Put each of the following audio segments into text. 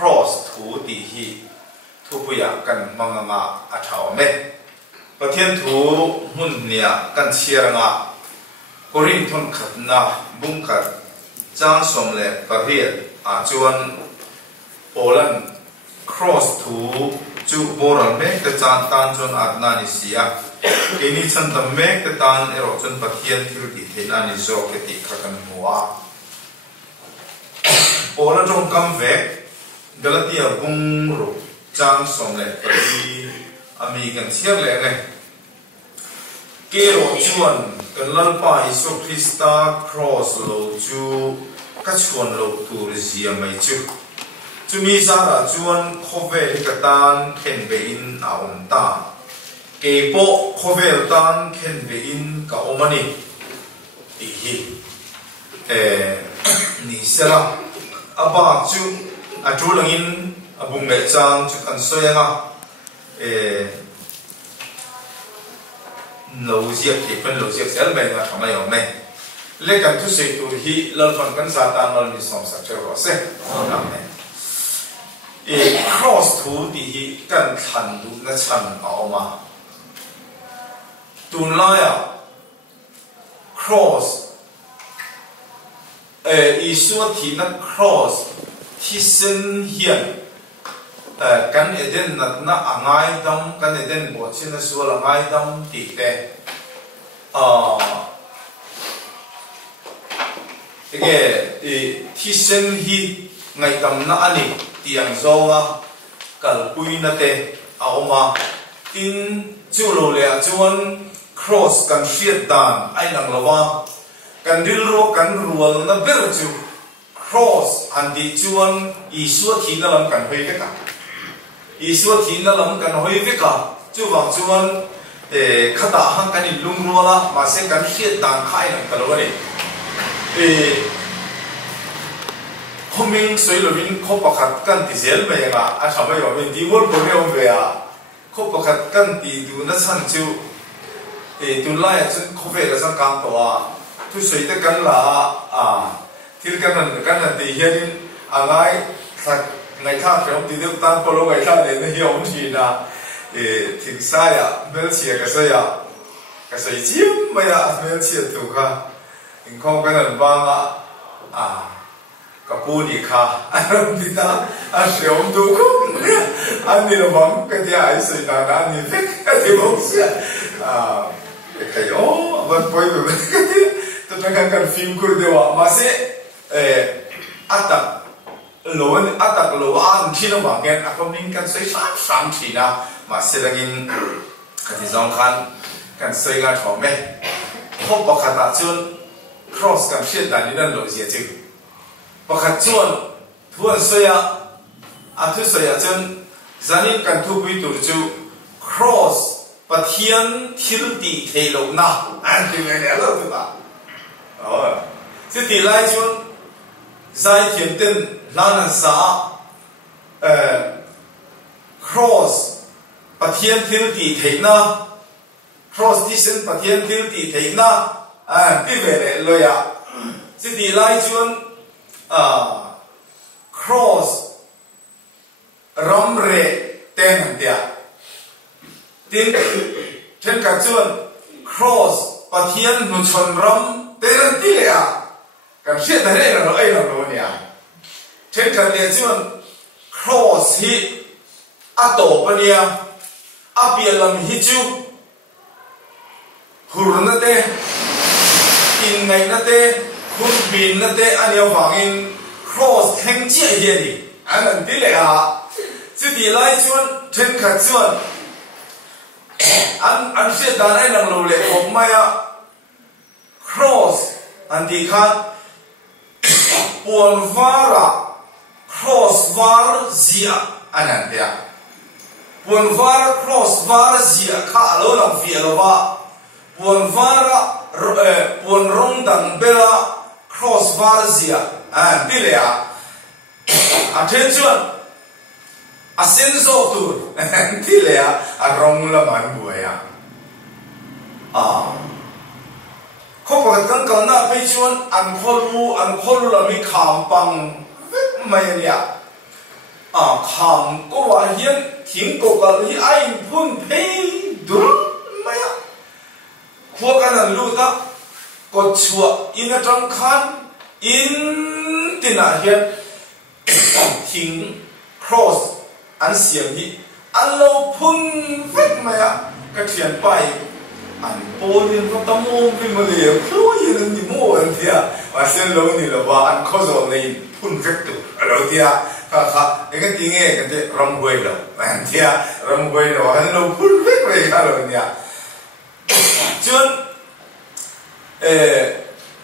cross ถูตีฮีทุกอย่างกันมังงะอัฐาวเมประเทศถูหุ่นเนี่ยกันเชียร์งะกรินทนขัดนะบุ้งขัดจ้างสมเล็จประเทศจวนโปแลนด์ cross ถูจูโบราณเมกจานตานจนอาดนานิเซียกินิชันตเมกตานเอรจนประเทศที่ติเทนานิโซกติขักันหัวโปแลนด์จงกำเวกกลตียบุ้งรุจางสมเล็จประเทศอเมริกันเชียร์เลยไงเกโรจวนกันลันปาอิสุคริสตา cross โลจูกัชวนโลตูริเซียไม่จูมีสาระจวนโคเวลกตันเข็นเบอินอาอมตาเกโปโคเวลตันเข็นเบอินกับอมันนี่อีฮีนี่เสละอาบาจูจูหลังอินบุงเมจังจูกันสวยงาเราเสียที่เป็นเราเสียเสียไม่มาทำอะไรอย่างนี้เล็กกันทุกสิ่งทุกที่เราฟังกันซาตานเรามีสองสัจจะรู้สึกนั่นเองcross ถูดีกันทันดูนั่นฉันเอามาดูไล่cross อีส่วนที่นั่น cross ที่เส้นเหียนกันเอเดนนั่นง่ายดำกันเอเดนบอกเช่นส่วนง่ายดำติดแต่ที่เส้นหีง่ายดำนั่นอันนี้ที่ยังโซ่กัลปุยนั่นเองเอามาอินจูโรเลียจวน cross กันเชียดดานไอ้หนังละว่ากันดิลโรกันรัวนั่นเบลจู cross อันที่จวนอีส่วนที่นั่นกันเฮ้ยกันอีส่วนที่นั่นกันเฮ้ยกันจูว่าจวนขดาหังกันนี่ลุงรัวละมาเสกันเชียดดานข้าหนังกันละวันนี้คอมิงสวยเลยวินคบประคัดกันติเซลเมียงอาชาวบ้านว่าเป็นดีวอลโปรเรียมเวียคบประคัดกันติดูนั่นฉันจูดูไล่จนคบเวลสังกังตัวทุกสวยแต่กันละที่กันนั่นตีเฮียนอะไรสักในข้าวเขียวตีเดียวตั้งโปรโลไว้ข้าวเดียวนี่เฮียผมชีนะถึงสายเมื่อเชียก็ใส่จิ้มไม่เมื่อเชียถูกค่ะถึงข้อกันนั่นบ้างกับปูนี่ค่ะอันนั้นที่ตาอันเสียงดูคุ้มอันนี้เราบังกันที่ไอ้สิ่งนั้นนี่เด็กที่บอกเสียใครมันไปแบบนี้ตอนนั้นกันฟิล์มคุยเดียวมาเสียอัตตะโลนอัตตะโลอันที่เราบังกันอันนี้กันใส่สามทีนะมาเสียกินกันที่สองคันกันใส่กันถ่อแม่พบประคัตจน cross กันเชียดแต่นี่นั่นโลเสียจริงประคัตจวนทวนเสียทุเสียจนจันนี่กันทุกวิตุจู cross ปะเทียนทิลตีเทโลนะอันที่ไม่เนี่ยเราถูกป่ะสิ่งที่ไล่จนใจเขียนเต้นล้านสาcross ปะเทียนทิลตีเทนะ cross ที่เส้นปะเทียนทิลตีเทนะที่ไม่เนี่ยเลยสิ่งที่ไล่จนcross รำเรเต้นเดียตินเช่นกับจวน cross ปะเทียนนุชนรำเต้นที่เลยกันเชื่อแต่ได้เราไอ้เราเนี่ยเช่นกับเดียจวน cross ฮิอัตโตปะเนี่ยอับเปียลมฮิจูหุรนัตเตอินไงนัตเตหุนบินนัตเตอันนี้ฟังอิน cross แห่งเจียเฮียดีอันนั้นที่เลยสิ่งที่ไล่จวนเช่นกับจวนอันเสียดายนังโลเลผมไม่cross อันที่ขัดปวนวาระ cross วาระเสียอันนั้นเดียปวนวาระ cross วาระเสียข้าโลนังฟิเอลวาปวนวาระปวนรงดังเบล cross วาระเสียอันที่เลยอันเช่นจวนอาเซนโซตูที่เลยรองละมันบัวเขาบอกกันกันนะไปชวนอันคนรู้ละมีข่าวปังไม่เนี่ย khang ko wa hian thing ko kal hi ai phun phei dur maya khua kan lu ta ko chua in a tang khan in tina hian thing cross an siam hi an lo phun vek maya ka thian pai an polin ko tamo bi ma le khlo yin ni mo an thia wa sen lo ni lo ba an kho zo nei phun vek tu alo thia kha cái tiếng nghe cái tiếng ram quay rồi anh thia ram quay rồi anh đâu phun vết rồi cả rồi nha chuyện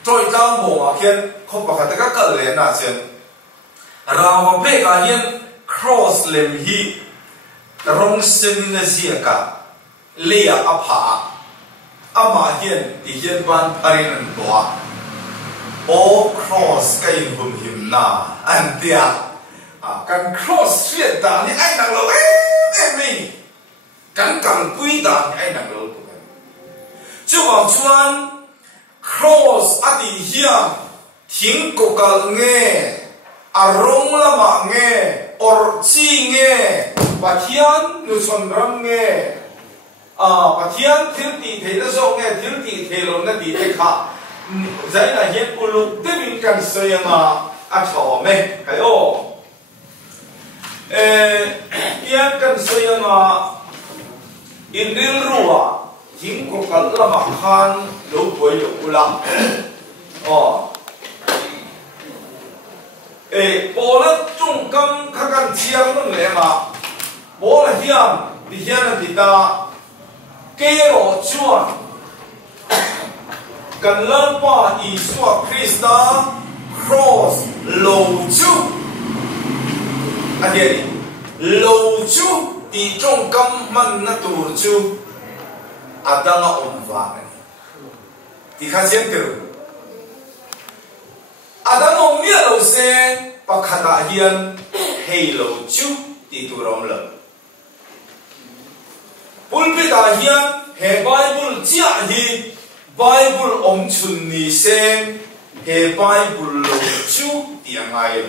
trôi trang bộ mà khiên không phải tất cả các lẽ nào chuyện ra mà bé cả hiên cross lem hi rong sen na zia cả lia apa ama hiên thì hiên ban parin an boa o cross cái hum him na anh thia kan cross straight ta ni ai nang lo mi kan quy ta ni ai nang lo tu chu wa chuan cross ati hiam thing ko kal nge arong lama nge or chi nge pathian nu son ram nge pathian thil ti the na zo nge thil ti the lo na ti te kha zai na hian ulu te min kan soyanga a tho me kai o yang kan saya ma indil ruwa hing ko kal lama khan lo boy lo ulam bola chung kam khakan chiang nun le ma bola hiam ti ta ke ro chuan kan lampa Isua Krista cross lo chu anh lâu chú thì trong cam man na tu chú ada nga omva thì khá xem kêu ada nga omia lâu se pakhata hian hey lâu chú thì tu rom lợ pulpita hian he Bible chia hi Bible om chun ni se he Bible lâu chú thì angai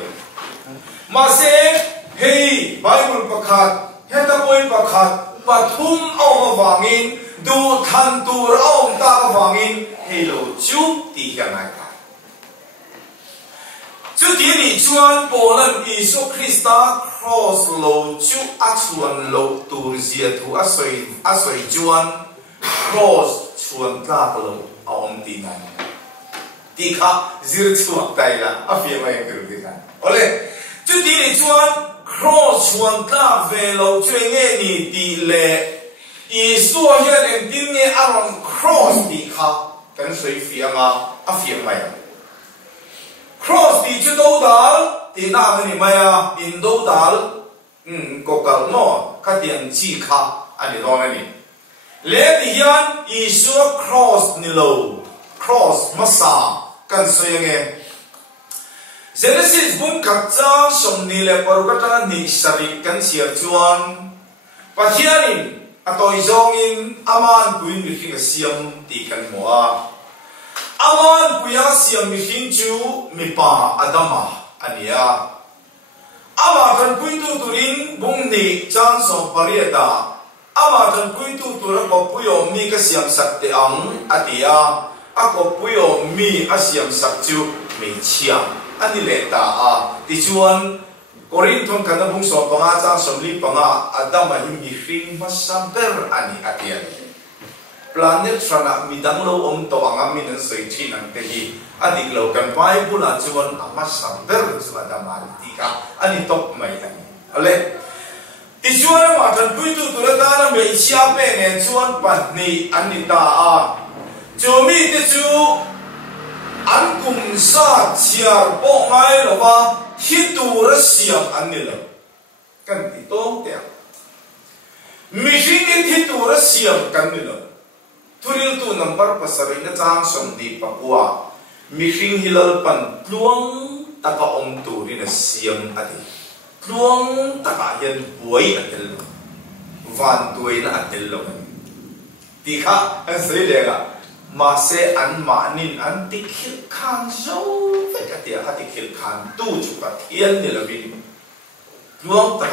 mà se hey Bible pakhat heta point pakhat pathum aw wangin du than tur aw ta wangin hello chu ti hianai ka chu ti ni chuan polan Isu Krista cross lo chu a chuan lo tur zia thu a soi chuan cross chuan ta lo awm ti nan ti kha zir chuak tai la a fi mai tur ti kan ole chu ti ni chuan cross chuan ta ve lo chue nge ni ti le Isu hian en tin nge aron cross ti kha kan soi fianga a fi mai cross ti chu do dal ti na ni maya in do dal ko kal no ka tiang chi kha ani don ani le ti hian Isu cross ni lo cross masa kan soi nge Genesis bun katsa som ni le parukata ni sari kan siar chuan pathianin atoi zongin aman buin mi khing siam ti kan moa aman puya siam mi khing chu mi pa adama ania ama kan pui tu turin bung ni chan som pariata ama kan pui tu tur ko puyo mi ka siam sak te ang atia ako puyo mi asiam sak chu mi chiam ani leta ti chuan Korinthon kana bung so panga cha somli panga adama hi hring masamper ani atian planet sana midang lo om to anga min an sei thin an te hi adik lo kan Bible a chuan amasamper chu adama ti ka ani top mai ani ale ti chuan ma than pui tu turata na me chia pe ne chuan pat ni anita chu mi te chu an kum sa chiar bo ngai lo ba hi tu ra siam an ni lo kan ti tong te mi hing hi tu ra siam kan ni lo thuril tu number pasari na chang som di papua mi hing hilal pan tluang taka om tu ri na siam ati tluang taka hian buai atel van tuai na atel lo ti kha an sei le ga mà sẽ ăn mà nín ăn tích khiết khang sâu phải cái tiếng hát tích khiết khang tu chụp cả thiên thì là vì luang ta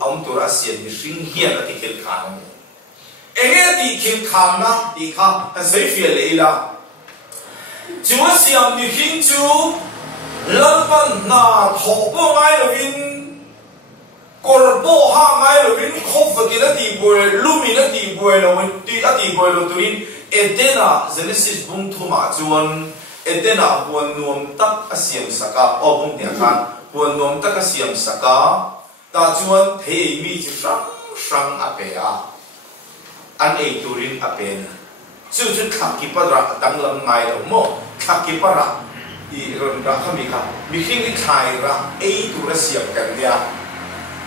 ông tu ra xiên mi sinh hiền là thì khel khang anh ấy thì khel khang na thì khang anh sẽ phiền lấy la chúa xiêm mi hình chú lần văn na thọ bộ ngay là vin cột bộ ha ngay là vin khóc vật cái là thì bồi lumi là thì bồi là mình tuy là thì bồi là tụi Edena Genesis bung thuma chuan Edena buồn nuông tắc asiam saka o bung tiang khan buồn nuông tắc asiam saka ta chuan thei mi chi sang apea an ei turin apen chu khaki padra dang lam ngai lo mo khaki para I ron ra khami kha mi khing ni khai ra ei tu ra siam kan dia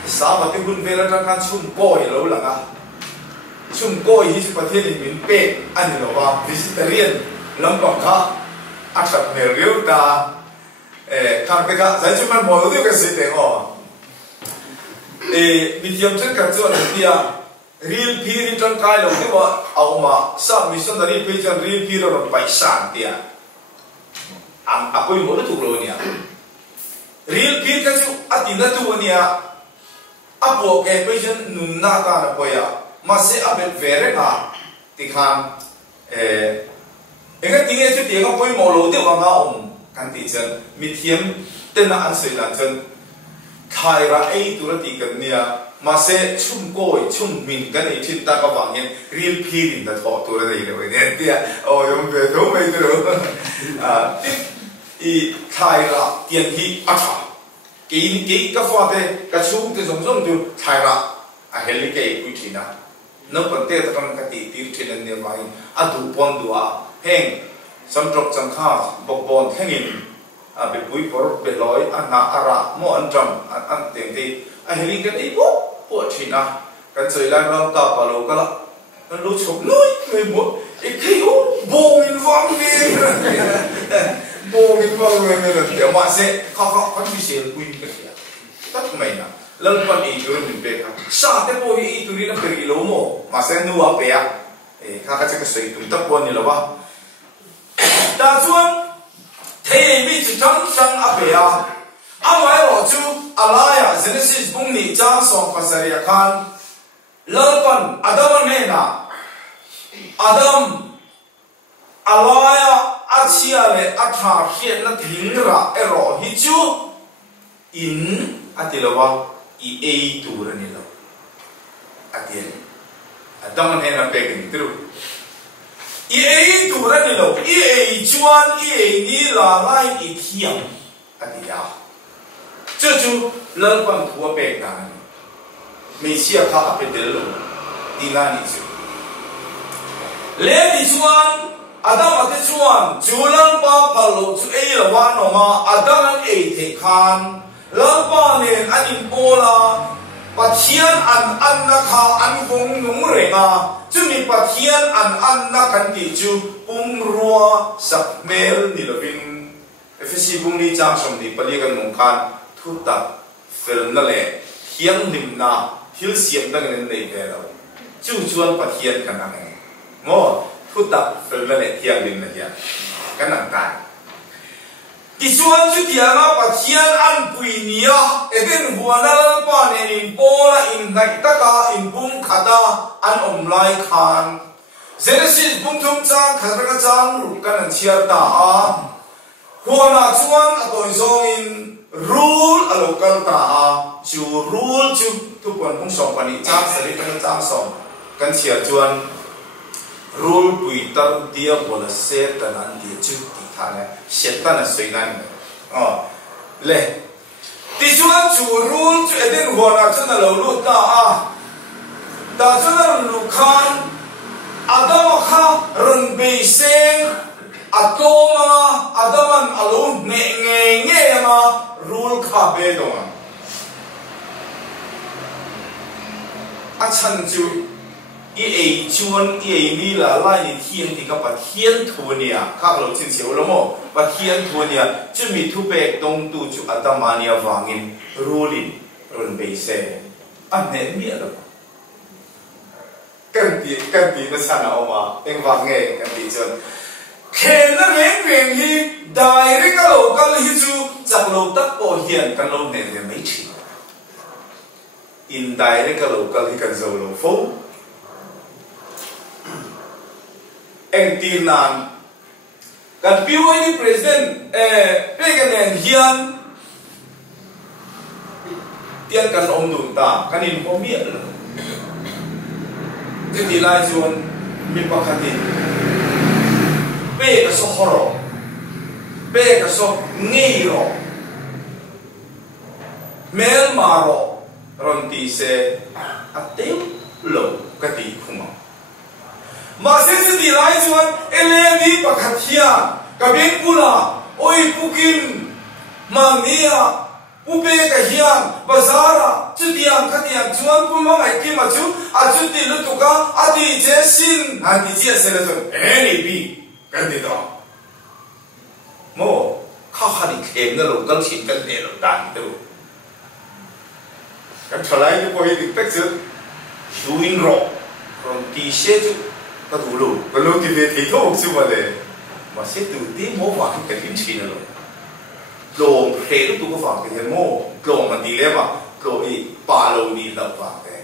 sa ba te hun vela ra kan chum boy lo langa chum boy hi chu pathe ni min pe ani lo wa vegetarian lam ba kha aksat me riu ta khang te kha sai chu man mo lo ka se te ho mi thiam chen ka chu an dia real phi ri ton kai lo ni wa au ma sa missionary pe chan real phi ro pai san tia aku yang boleh tu kalau ni, real pin kan tu, atina tu ni apa kepesan nunna kan apa ya, masih abet vere kan, tikam, enggak tinggal tu dia kan boleh malu dia orang kan tijan, mitiam tenang ansai lanjut, khaira tu lah tikan ni masih cum min kan itu tak kawangan real pin dah thok tu lah dia, oh yang betul betul, I khaira tiền hi atha cái pha thế cái chung cái giống tu khaira heli cái quy trình nó vấn đề ta cần cái tiêu trình này vậy adu pon dua heng sam trok chang kha bok bon hengin be pui por be loi ana ara mo an tram an tiền thì heli cái bộ trình cái chơi lan ram ta pa lo ka la nó lu chok noi người mo cái bộ mình vang đi bộ mình vang người là để mà sẽ khó đi xe quy cái gì tất mày nè lần quan ý rồi mình biết ha sao thế bộ ý tụi nó phải lâu mồ mà sẽ nuôi bé khá cái cái sự tụi tất quan như là bao đa số thế bị chỉ trắng sang áp bé anh nói rồi chú Alaya Genesis bung ni trang song pasaria khan lần quan Adam này nè Adam Alaya achia le atha hian na thingra ero hi chu in atilawa I ei tu ra ni lo atien Adam ne na pekin tru I ei tu ra ni lo I ei chuan I ei ni la lai I thiam atia chu chu lal pang thua pek na me sia kha apetel lo ila ni chu le ni chuan Adam ate chuan chulang pa phalo chu ei la wa no ma Adam an ei the khan lang pa nen anin pola pathian an na kha an hong nung renga chumi pathian an na kan ti chu pum ruwa sak mel ni lovin efesi bung ni chang som ni pali kan nong khan thu ta fel na le hiang nim na hil siam dang nen nei ve lo chu chuan pathian kan ang mo thu tập phần là lệ thiền đình là thiền cái nặng tài cái chuan chú thiền á bà thiền ăn quỳ nia ở bên buồn là bà này in bố là in này tất cả in bung khata ăn lại khan Genesis bung thum trang khata cái trang rụt cái nặng chia ta huan là chuan ở tuổi zong in rule ở local ta chú rule chú thu quần bung sòng quần in trang xử lý cái trang sòng cái chia chuan rule bui tar dia bola se tanan dia chu ti thane setan soi nan le ti chuan chu rule chu eden hona chu na lo lu ta chu na lu khan adam kha ron be sen atoma adaman alone nge ma rule kha be do a chan chu I ei chuan I ei ni la lai ni thiang ti ka pathian thu nia kha lo chin cheu lo mo pathian thu nia chu mi thu pe dong tu chu adamania wangin rulin ron be se an ne mi lo kan ti na sana oma eng wang nge kan ti chon khen na reng hi dai ri ka lo kal hi chu chak lo tak po hian kan lo ne mai thi indirect ka local hi kan zo lo fo eng tin nan kan piu ni president pe kan en hian tian kan om dun ta kan in ho mi lo ti ti lai chuan mi pakhatin pe ka so horo pe ka so ngei ro mel maro ron ti se atem lo ka ti khuma ma se se ti lai chuan ele mi pakhathia ka ben pula oi pukin mania upe ka hian bazara chutiam khatiam chuan puma ngai ki ma chu a chuti lu tuka adi je sin han ti che se le chon any bi kan ti do mo kha khani khem na lo kal sin kan ne lo dan tu kan thalai ni ko hi pek chu huin ro ron ti se chu ka du lu ka lu ti ve thi thok chu ma le ma se tu ti mo wa ka hin chi na lo lồng thế lúc tôi có phẳng cái thế mô lồng mà đi lên mà lồng đi ba lồng đi lập phẳng thế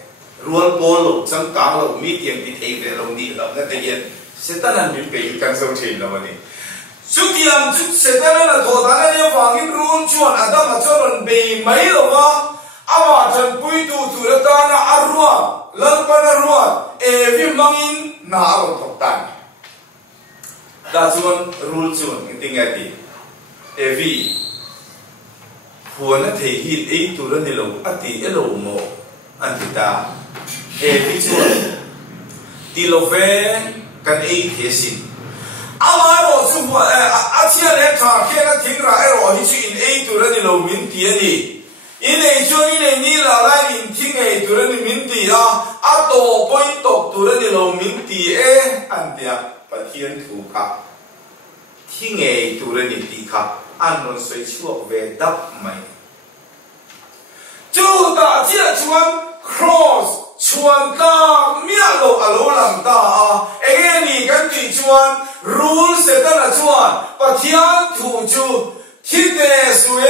ruột bò lồng trắng cá lồng mít tiền đi thấy về lồng đi lập nên tự nhiên sẽ tất là những cái căn sâu trình là vậy nè chút tiền chút sẽ tất là thổ tán là những phẳng những ruột chuột à đó mà cho lần bì mấy rồi mà mà chân bụi tu tu là ta na arua lần pa na ruột vì mang in na rồi thọc tàn đã chuột ruột chuột cái tiếng gì vì huống nó thể hiện ấy tụi nó đều ăn tí ở lầu mộ ăn thịt ta ví dụ tí lầu về cần ấy thế xin mà rồi chúng tôi chia lên thà khi nó tính ra rồi thì chuyện ấy tụi nó đều miễn tiền đi in này cho in này như là lại in tiếng này tụi nó miễn tiền tổ bôi tổ tụi nó đều miễn tiền ăn tiền và thiên thủ khác tiếng này tụi nó miễn tiền khác ăn nó sẽ chuộc về đắp mày chú ta chia chuan cross chuan ta miết lộ alo làm ta anh em cái gì chuan rule sẽ ta là chuan và thiên thủ chú thiết đề suy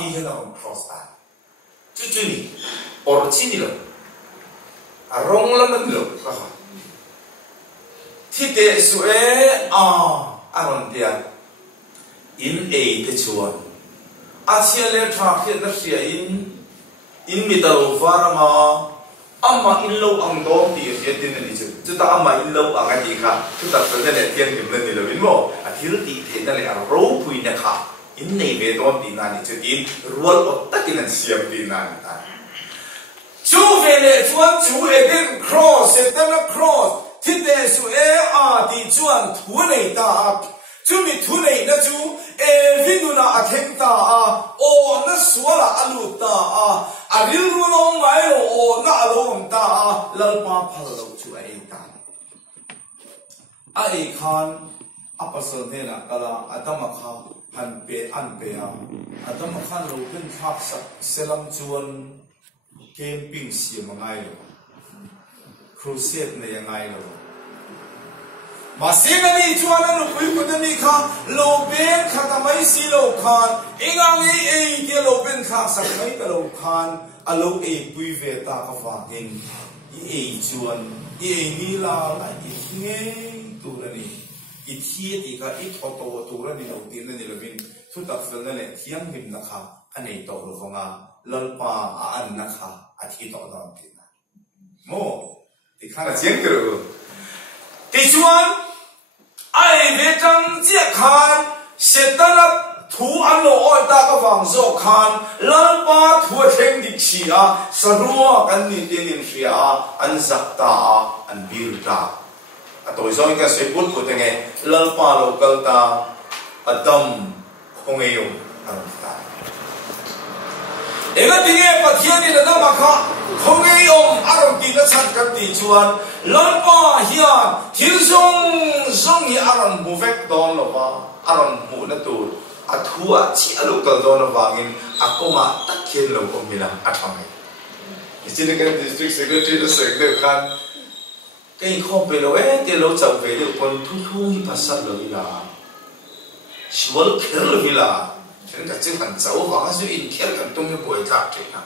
đi cái nào cross ta chú chú ni origin lo rong lắm mình lo thiết đề suy còn tiền in ấy thế chuan chia lên thang hiện nó sẽ in mi đầu vào mà in lâu ăn đó thì hiện tiền này chứ chúng ta in lâu ăn cái gì cả chúng ta phải cái này tiền kiếm lên thì là đúng không thiếu thì thế này là rau bùi này cả in này về đó thì này chứ in ruột ở tất cái này xiêm thì này chú về này chú again cross sẽ tên là cross thì để chú thì chuan thua này ta chú bị thu này na chú ví dụ na thêm ta na xóa là alu ta riu lu long mai lo na alu ta lal pa phal lo chú ai ta ai khan apasal ne na kala atama kha han pe an pe atama khan lo pen khak sak selam chuan camping si mangai lo crusade ne yangai lo mà xem này cho anh nó quý của anh khá lâu bên khá ta mấy xí lâu khan anh ấy cái lâu bên khá sắc mấy cái lâu khan lâu ấy quý về ta có phá hình ấy chuan ấy đi là lại nghe tụ này ít thiết thì cái ít auto tụ này đầu tiên này là mình thu tập phần này thiang mình là khá anh ấy tổ được không à lần pa anh là khá anh thì tổ đó thì mô thì khá là chiến được thì chuan ai về trong chiếc khan sẽ ta là thu ăn lỗ ta có vàng rộ khan lần ba thu thêm đi chỉ sarua cái gì tiền tiền phía ăn giặc ta ăn bia ta tôi nói cái sự bút của tôi nghe lần ba local ta tâm không yêu ăn ta em cái tiếng em mà thiên đi là nó mà khác không nghe ông ăn thì nó chặt cái gì chuan lần ba hiền thiên sông như ăn mua vét đòn là ba ăn mua nó tụt thua chỉ ăn local đòn là vàng aku mà tất nhiên là ông mình làm ăn thằng này chỉ là cái district secretary nó sẽ được khan cái không phải là cái lối chậm về được còn thu hi pasal rồi là small care rồi là cho nên cái chữ hẳn xấu hóa sự in kia cần tung cái quầy tháp thế nào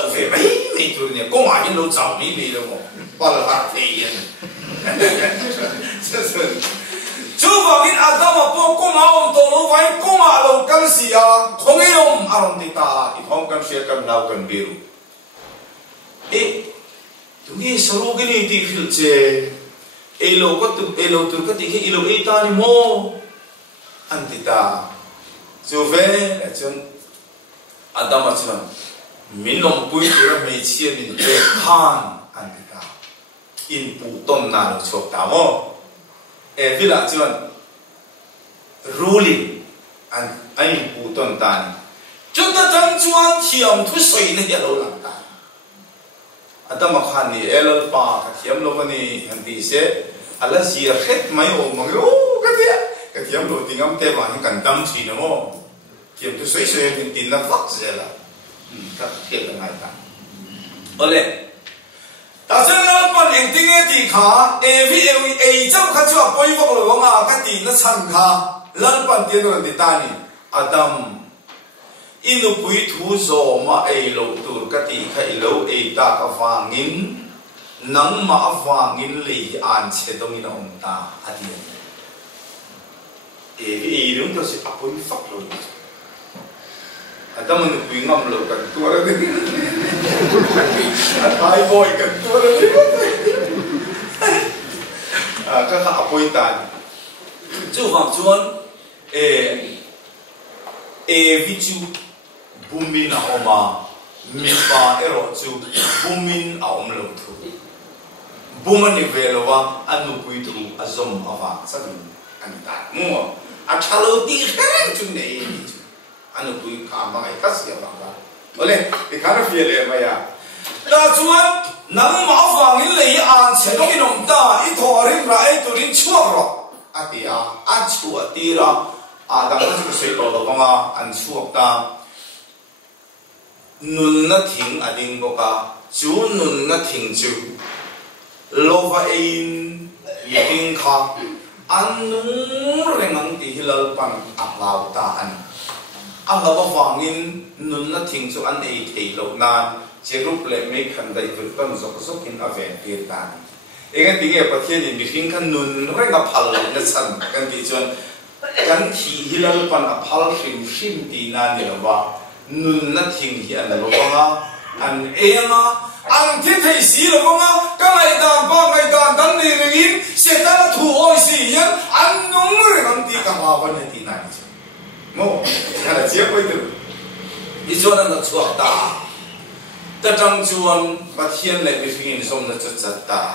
chẳng phải mấy tuổi này có ai những lâu giàu đi đi đâu mà bao là hạt thì chú vào cái Adam mà bố có máu tổ lô vai có máu lâu căn gì à không ai ông ăn đi ta thì không căn xe căn nào căn biru tụi nghe sầu cái này thì kiểu chế lâu có tụi lâu cái thì cái lâu ta đi mua ăn đi ta chú về là chú Adam mà chú mình lòng bùi tụi mấy chiên mình về khan ăn đi ta in phụ tôn nào chọc ta mò vì là chú ruling anh phụ tôn ta chúng ta chẳng chuan thiam thu soi này lâu lắm ta Adam mà khan ni elol pa cái thiam lâu này anh đi sẽ Allah siar hết mấy ông mà cái thiam lâu tiếng âm thế mà những cảnh tâm gì nữa mò thiam thu soi soi mình tin là phát sẽ là các thiam là ngày ta ole ta chân nó còn anh tiếng nghe thì khá vì trong các chỗ bồi vóc rồi ông à cái tiếng nó chăn khá lần ban tiền rồi thì ta ni Adam inu pui thu zo ma lâu tur cái tiếng khai lâu ta cái vàng in nang ma vàng li an che dong in ông ta adi vì đúng là sẽ bồi vóc rồi Adam mình pui ngâm lâu cái tua đó hai boy kan tua đó các hạ bồi tàn chú hoàng chuan vi chú bumin ảo mà mi pa ero chú bumin ảo lâu thu bumin ni về lo anu pui tu azom ava sao anh ta mua chalo ti khen chú này anu pui kam ba cái gì vậy ole cái khá là phiền mà ya ta chuan nang ma wang in lei an che dong in om ta I thorin ra ai turin chuak ro atia a chu atira a dang ko sei to lo ma an chuak ta nun na thing ading boka chu nun na thing chu lova in yiking kha an nung rengang ti hilal pan aklaw ta an ang ba wang in nun na thing chu an ei thei lo na chế lúc lệ mấy khăn đầy vượt tâm dọc in avent tiền tàn, cái tiếng nghe bát thiên thì mình khăn nun rồi ngập hal nó sẵn cái tí chọn cái thì hilal pan apal khim tí na ni lo nun na thing hi an lo ba an ema an thi thei si lo ba cái này đàn đi ringin sẽ ta thu oi si yan an nung rồi ngam tí cả hoa văn tí na ni mo cái là chế quay được đi cho nó chuột ta ta trong chuan bát thiên lại bị phình xong nó chật ta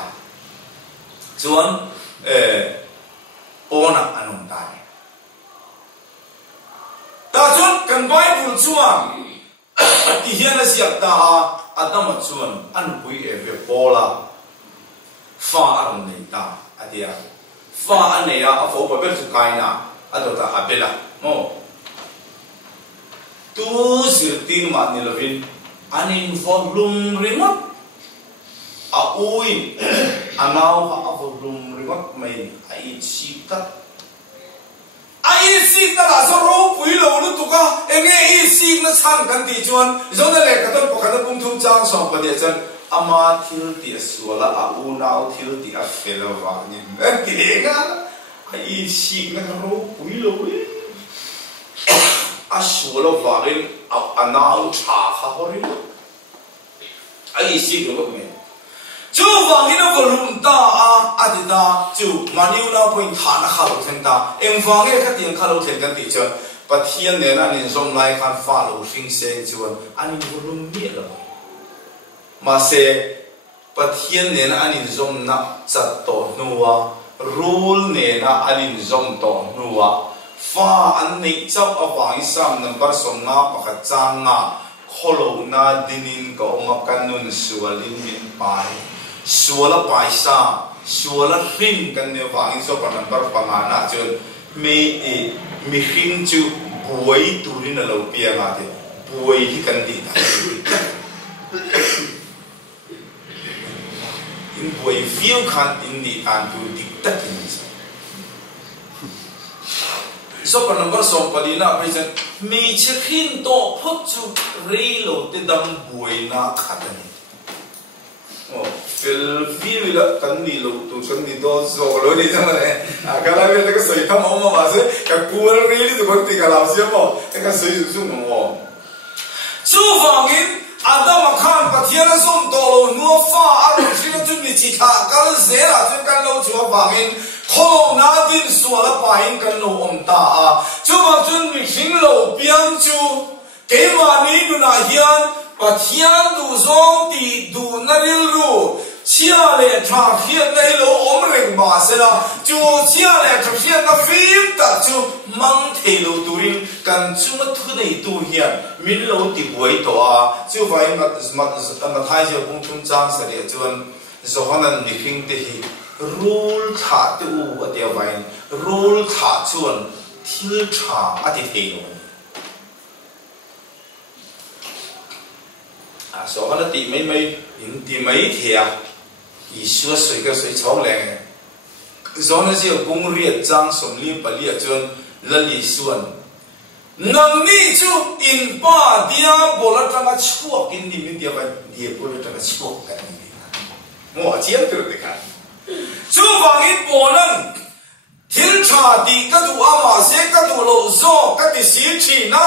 chuan ona anong tai ta chuan kan Bible chuan ti hian a siap ta Adam chuan an pui ve pola fa aron nei ta atia fa aneya a fo ba bel su kaina adota abela mo tu sirtin ma ni lovin anin volume ringot a uin anau ha volume ringot mai ai chika la so ro pui lo lu tu ka enge ai sik na chan kan ti chuan zo na le ka ton po ka pum thum chang so pa de chan ama thil ti suala a u nau thil ti a felova ni ki ga ai sik na ro pui lo a suala varin anau cha kha horin ai sik lo me chú vàng cái nó còn lùm ta à thì ta chú mà nếu nào point thả nó khâu thêm ta em vàng cái tiền khâu thêm cái tiền chứ bắt thiên này là nên dùng lại khăn pha lô sinh sen chú anh còn lùm biết rồi mà sẽ bắt thiên này là anh dùng na chặt tổ nua rule này là anh dùng tổ nua pha anh này chấp ở vàng sam number song ngã bạc trang ngã kholo na dinin ko makanun sualin min pai suala paisa suala rim kan ne wangin so pa number pangana chun mi hing chu buai turin lo pia ma te buai hi kan di ta in buai view kan in di an tu dik tak in so pa number so palina pa mi che khin to phot chu rei lo te dam buai na khatani phil view la kan ni lo tu san ni do zo lo ni jang ne akala me ka soi tham ma ma se ka pual rei tu bhakti ka lao sia mo ka soi su mo chu wangin Adam Khan Pathian som to no fa aru sina chu ni chi tha kal zera chu kan lo chu wangin khom na din suala pain kan lo om ta a chu wa chun mi hing lo piang chu ke ma ni nu na hian Pathian du zong ti du na ril ru chia le tha khiat nei lo om reng ba se la chu chia le tha khiat na phim ta chu mang thei lo turin kan chu ma thu nei tu hian min lo ti buai to a chu vai mat thai je bung chum chang sa le chuan zohanan mi hing te hi rule tha tu a dia vai rule tha chuan thil tha a ti thei lo so hana ti mai in ti mai thia i sua soi ka soi chong le zona je bung ria chang som li pa li chuan la li suan nang ni chu in pa dia bola tanga chuak in ni min dia ba dia bola tanga chuak ka ni mo chiam tu de ka chu wang in bolan thil tha di ka du ama se ka du lo zo ka ti si chi na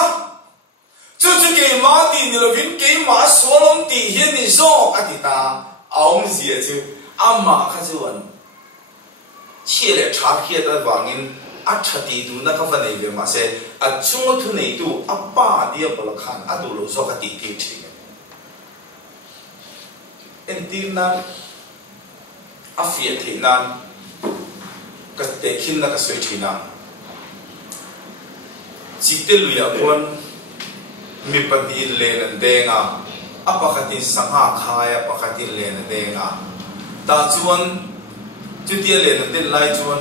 chu ke ma ti ni lo vin ke ma so long ti hian ni zo ka ti ta aum zia chu amma kha chuan chia le tha khia da wangin a tha ti du na ka fa nei ve ma se a chung thu nei tu a pa dia bol khan a du lo zo ka ti ti thi en tin na a fia thi nan ka te khin na ka soi thi na chi te lu ya kon mi pa ti le nan de nga apakati sangha khaya pakati le na de nga ta chuan chu tia le na den lai chuan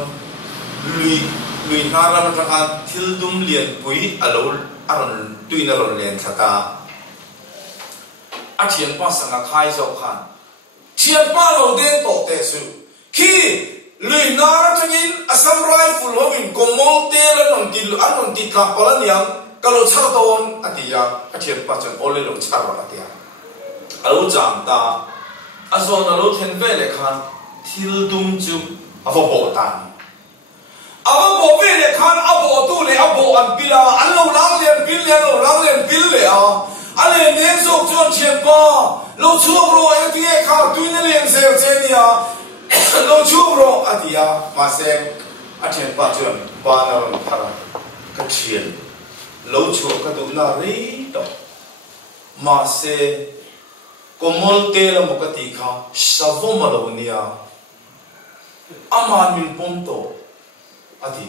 lui na ra ma tha thil dum lian pui alol aron tuina ron len thata a thian pa sangha khai zo khan thian pa lo den to te su khi lui na ra changin asam rifle hobin komol te la non ti ka pala niang kalau chak don atia a thian pa chan ole lo char ra atia alo jam ta azon alo then ve le khan thil dum chu avo bo tan avo bo ve le khan avo tu le avo an pila an lo lang len pil le lo lang len pil le a ale nen so chon thian pa lo chu ro e ti e kha tu ne len se che ni a lo chu ro atia ma se a thian pa chon pa na ron phara ka thian lo chu ka du na ri to ma se komol te la mukati kha savo malonia aman min ponto ati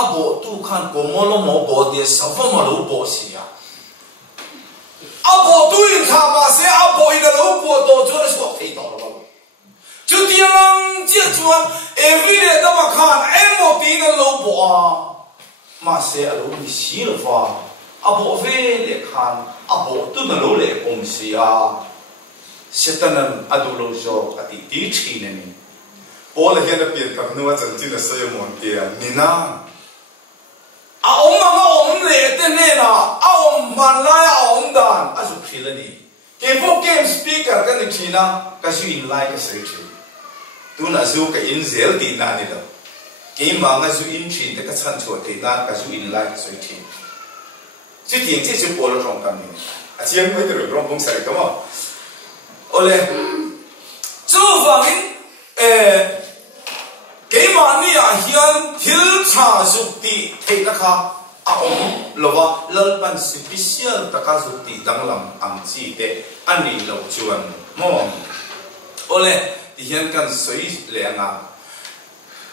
abo tu khan komolo mo bo de savo malo bo sia abo tu in kha ma se abo in lo bo to chu so thei to lo chu tiang chia chuan every day da ma khan emo pi na lo bo a ma se alo ni si lo fa abo ve le khan abo tu na lo le om sia setanan adulo jo ati ti thi ne ni pol hian a pian kam nuwa chan chin a soy mon tia nina a om ma om le te ne na a om man la a om dan a su phila ni ke po game speaker kan ni thina ka su in like ka sei thi tu na zu ka in zel ti na ni lo ke ma nga zu in thin te ka chan chho ti na ka su in like sei thi chi tiang chi su pol rong kam ni a chiang mai de rong bong sai ka ma ole chu wangin ke ma ni a hian thil cha zu ti thei na kha a om lova lal pan special ta ka zu ti dang lam ang chi te ani lo chuan mo ole ti hian kan soi le nga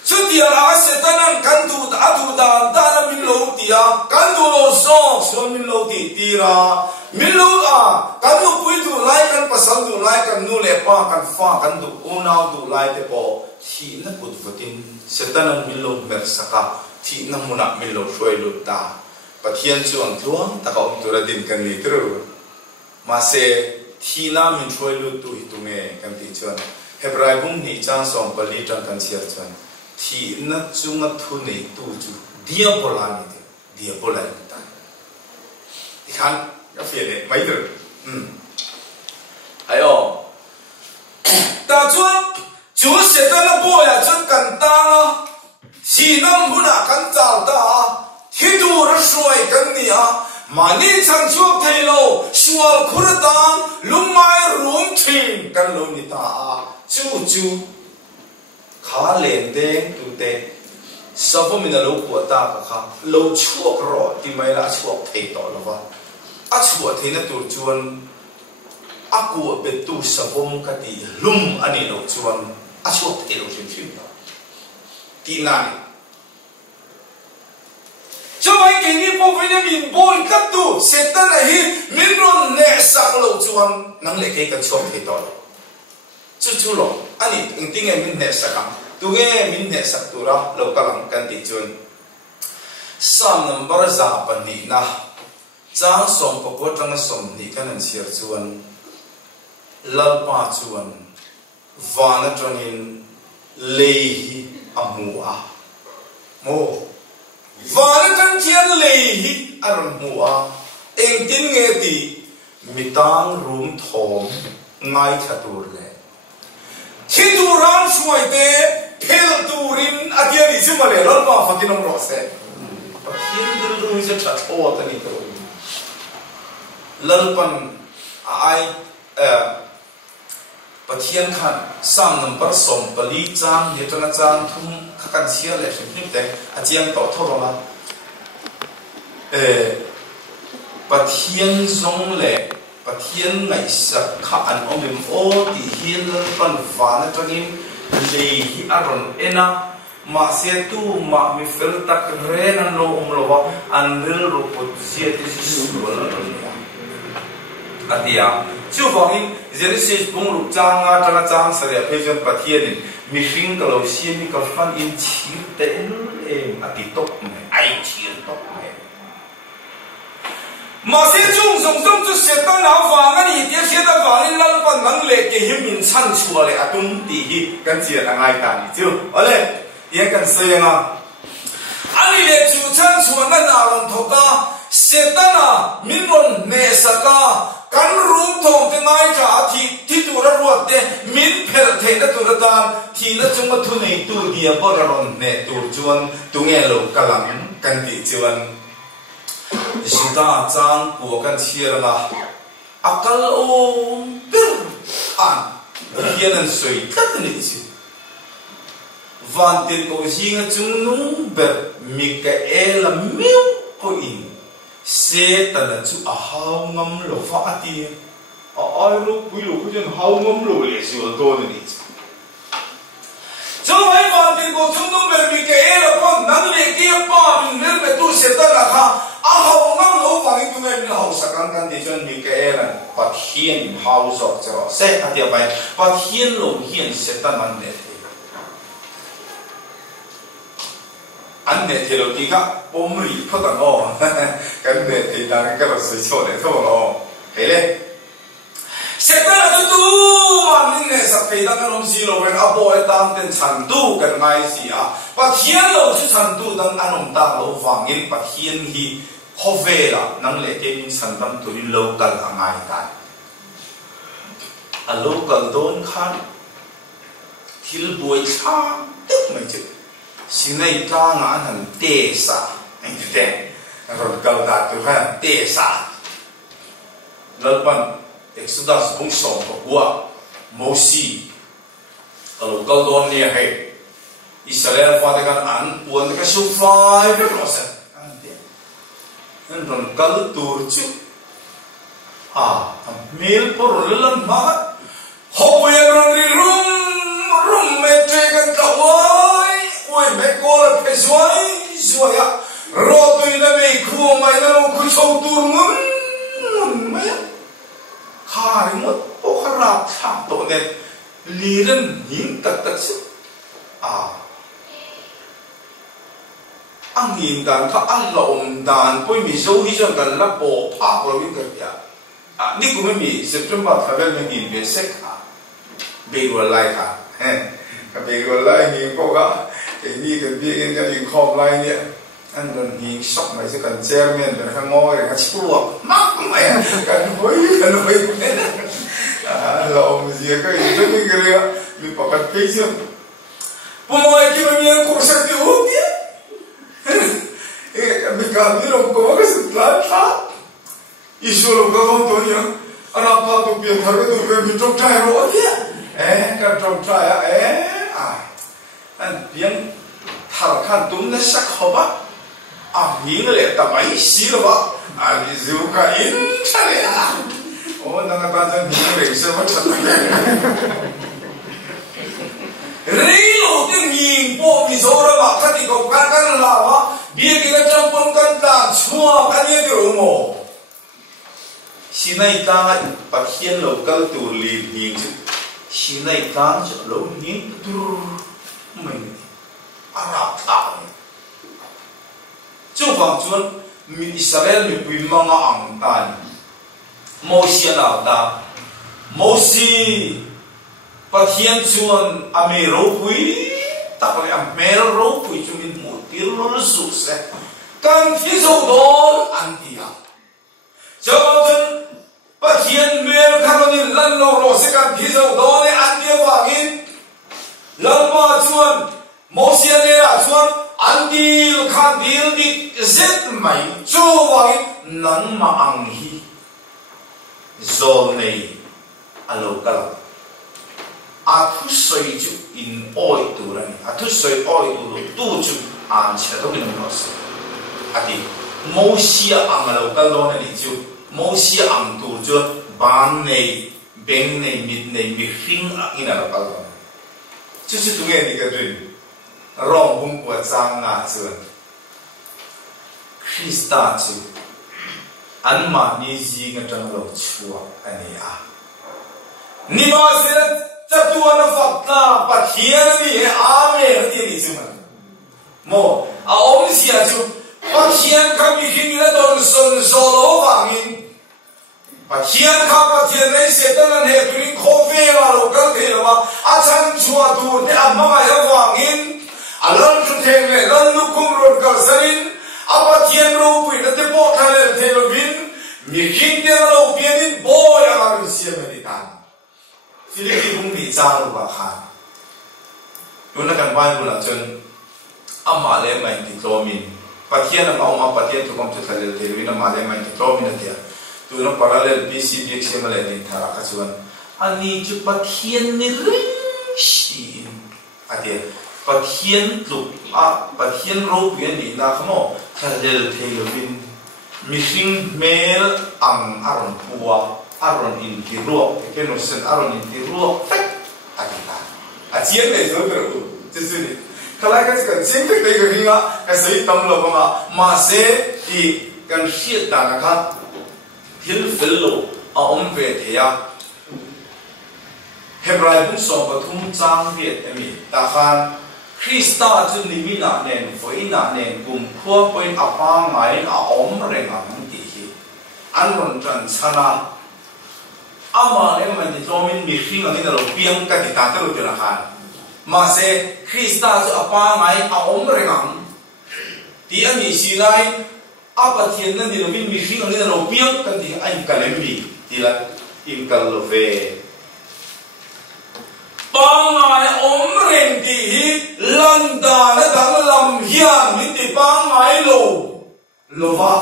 chu ti ala se tanan kan du da na min lo ti a kan du lo so min lo ti ra min lo a kan du pui du lai kan pasal du lai kan nu le pa kan fa kan du unau du lai te po thi na put fatin se tanan min lo mer saka thi na muna min lo shoi lu ta pathian chuang thuang ta ka om tu ra din kan ni tru ma se thi na min shoi lu tu hi tu me kan ti chuan hebrai bung ni chang som pali tang kan siar chuan thi na chunga thu nei tu chu dia polani dia bola ta ikan cái phía này mấy rồi ayo ta chuan chú sẽ ta nó bôi à chuan cần ta nó chỉ năm bữa nào cần chào ta thì đủ nó xuôi cần gì à mà ni chẳng chuộc thấy lâu xuôi khur ta lúc mai rung thìn cần lâu ni ta chú khá lên đen tu đen sau hôm mình là lâu của ta cả khá lâu chuộc rồi thì mày đã chuộc thấy đó là vậy chuộc thấy nó tu chuan aku betu sabom kati lum ani lo chuan chuộc thấy lo chim đó tí này cho mấy cái này bộ phim này mình bôi cắt tu sẽ tên là hi mình luôn nè sắc lâu chuan năng lệ cái chuộc thấy đó chú lo ani tiếng nghe mình nè sắc tu nghe mình nè sắc tu ra lâu cả lăng căn tí chuan sam number za pan ni na chang som ko tang som ni kan an siar chuan lalpa chuan vana tangin lehi amua mo vana tang chian lehi aron mua eng tin nge ti mitang room thom ngai thatur le thiduran suai te phel turin adia ni simale lalpa fakinom ro se pathian dul se thatho ta ni to lalpan ai pathian khan sam number som pali chang he tana chang thum khakan sia le hrim te achiang to thoro la pathian zong le pathian ngai sak kha an omim o ti hin pan vana tangin le hi aron ena ma se tu ma mi fel tak re nan lo lo wa an ril ro pot sia ti su lo la atia chu vangin Genesis bung lu chang nga tanga chang saria phejan pathian mi hring ka lo sian ni ka fan in chir te en ati tok mai ai chir tok mai ma se chung song song chu se ta na wang ani ti se ta wangin lal pan nang le ke him min chan chua le atum ti hi kan chia na ngai ta ni chu ole ye kan se nga ani le chu chan chua na na ron thoka se ta na min ron ne saka kan room thom te ngai ka thi tu ra ruat te min pher the na tu ra tan thi na chung ma thu nei tu dia bo ra ron ne tu chuan tu nge lo kalam kan ti chuan juda chang ko kan chiar la akal o per an hian an soi kat ni chi van tin ko hinga chung nu ber Mikael miu ko in se tana chu a hau ngam lo fa ati a ai ro pui lo khu jen hau ngam lo le si wa to ni cho mai van tin ko chung nu ber Mikael ko nang le ki pa min mel be tu se tana kha a hau ngam lo fa ni tu men hau sakang kan ti jon Mikael pathian hau sok cho se ati bai pathian lo hian se tana ne anh này thì đầu tiên á bom rì phát tận ô cái này thì là cái là sự cho để thôi ô thấy đấy sẽ có là tu mà mình này sắp thấy đang làm gì rồi anh abo ấy đang tên thành tu cái ngày gì à và thiên lâu chứ thành tu đang anh ông ta lâu vàng in và thiên hi khó về là năng lệ cái mình thành tâm tu đi lâu cần hàng ngày tại à lâu cần đốn khăn thiếu buổi sáng tức mấy chữ xin này ta ngã thành tê sa anh thấy rồi cầu đạt từ hai tê sa lần ban Exodus cũng sống của Moses kalau cầu đón này hay Israel phát cái ăn uống cái số phai cái process anh thấy nên rồi cầu tur chút meal por lần mà họ bây giờ rồi rum mẹ chơi cái cầu ôi mẹ cô là phải xoay à rồi tôi đã bị khua mày nó cứ sâu tur ngân mày khai mất ô khá rạp thảm tổ nên lý dân hiến tật tật sức anh nhìn đàn khá ăn lộn đàn bôi mì dâu hí chân gần là bộ phá rồi biết cái gì ní cũng mới mì September phải về mình nhìn về sách bị rồi lại cái bị rồi lại nhìn cô cả cái gì cái gì cái gì không lại nhỉ anh còn nhìn sốc mày sẽ cần chairman để khang ngồi để chịu luộc mắc mày cần hối lâu gì cái gì đó cái kia mình bảo cần cái chứ bố mày kia mình cũng sẽ tiêu hút nhé mình cảm thấy là có cái sự lạ lạ isu lo cái con tôi nhá anh apa tu biar thằng cái tu mình trông trai rồi nhé cái trông trai anh biếng thằng khăn túm nó sắc hộp nhìn lại tao mấy xí rồi đi dù cả in chả lẽ năng ta chân nhìn lại xem mất thật rỉ lụt tiếng nhìn bộ vì số đó mà các thì có các là biết cái trong phong căn tàn chua cái như kiểu mồ xin này ta bắt hiên lâu các tù lì nhìn chứ xin này ta cho lâu nhìn tu mình Arab ta chú vàng chuan mi Israel mi bùi manga ang tan Moses nào ta Moses bắt hiên chuan amero bùi ta phải amero bùi cho mình một tiếng luôn sụt sẽ can phía sau đó anh đi cho nên bắt hiên mel karonin lần lâu sẽ can phía sau đó để anh đi vào in lần mà chuan Moses này là chuan anh đi khăn đi rất mày cho vậy nắng mà ăn hi rồi này alo cả thu soi chú in oi tu ra thu soi oi tu chú ăn chết đâu mình nói sao đi Moses ăn alo cả đó này chú Moses ăn tu chú ban này beng này mít này mít hình in alo cả đó chú tụi nghe đi cái gì rong hung của trang ngã chuan Christa chu an ma ni ji nga tang lo chua ani ni ma se cha tu ana fakta pathian ni ame ti ni chu mo om sia chu pathian ka mi hin la don son so lo wangin pathian ka pathian nei se tan he tu kho ve la lo ka the lo a chan chua tu ne amma ma ya wangin alam tu thenge lan lu kum ron ka sarin apa thiam ro pui na te po thale the lo vin mi king te lo pianin bo ya ma sia me tan philippi bung mi cha lo ba kha yuna kan bible la chen amma le mai ti to min pathian ma ma pathian tu kom tu thale the win ma le mai ti to min tia tu no parallel bc bx ma le tin thara ka chuan ani chu pathian ni ring shi atia pathian lục pathian rô biển đi na không mo thay thay lovin missing mail ang aron pua aron in tiruo cái nó sen aron in tiruo phách chiến này rồi được chứ gì cái này cái chiến tích đấy cái gì cái sự tâm lòng mà sẽ thì cái hiện tại là khác thiên phật lộ ông về thế à Hebrai cũng so với thung trang Việt em ta khan Christa chu ni mi na nen foi na nen kum khua point apa ngai a om renga mang ti hi an ron tran chana ama em man ti tomin mi hring ang ina lo piang ka ti ta ta lo tela khan ma se Christa chu apa ngai a om renga ti ani si lai apa thien na ni lo mi hring ang ina lo piang ka ti ai kalem bi ti la im kal lo ve pangai om reng ti landa na dang lam hian ni ti pangai lo va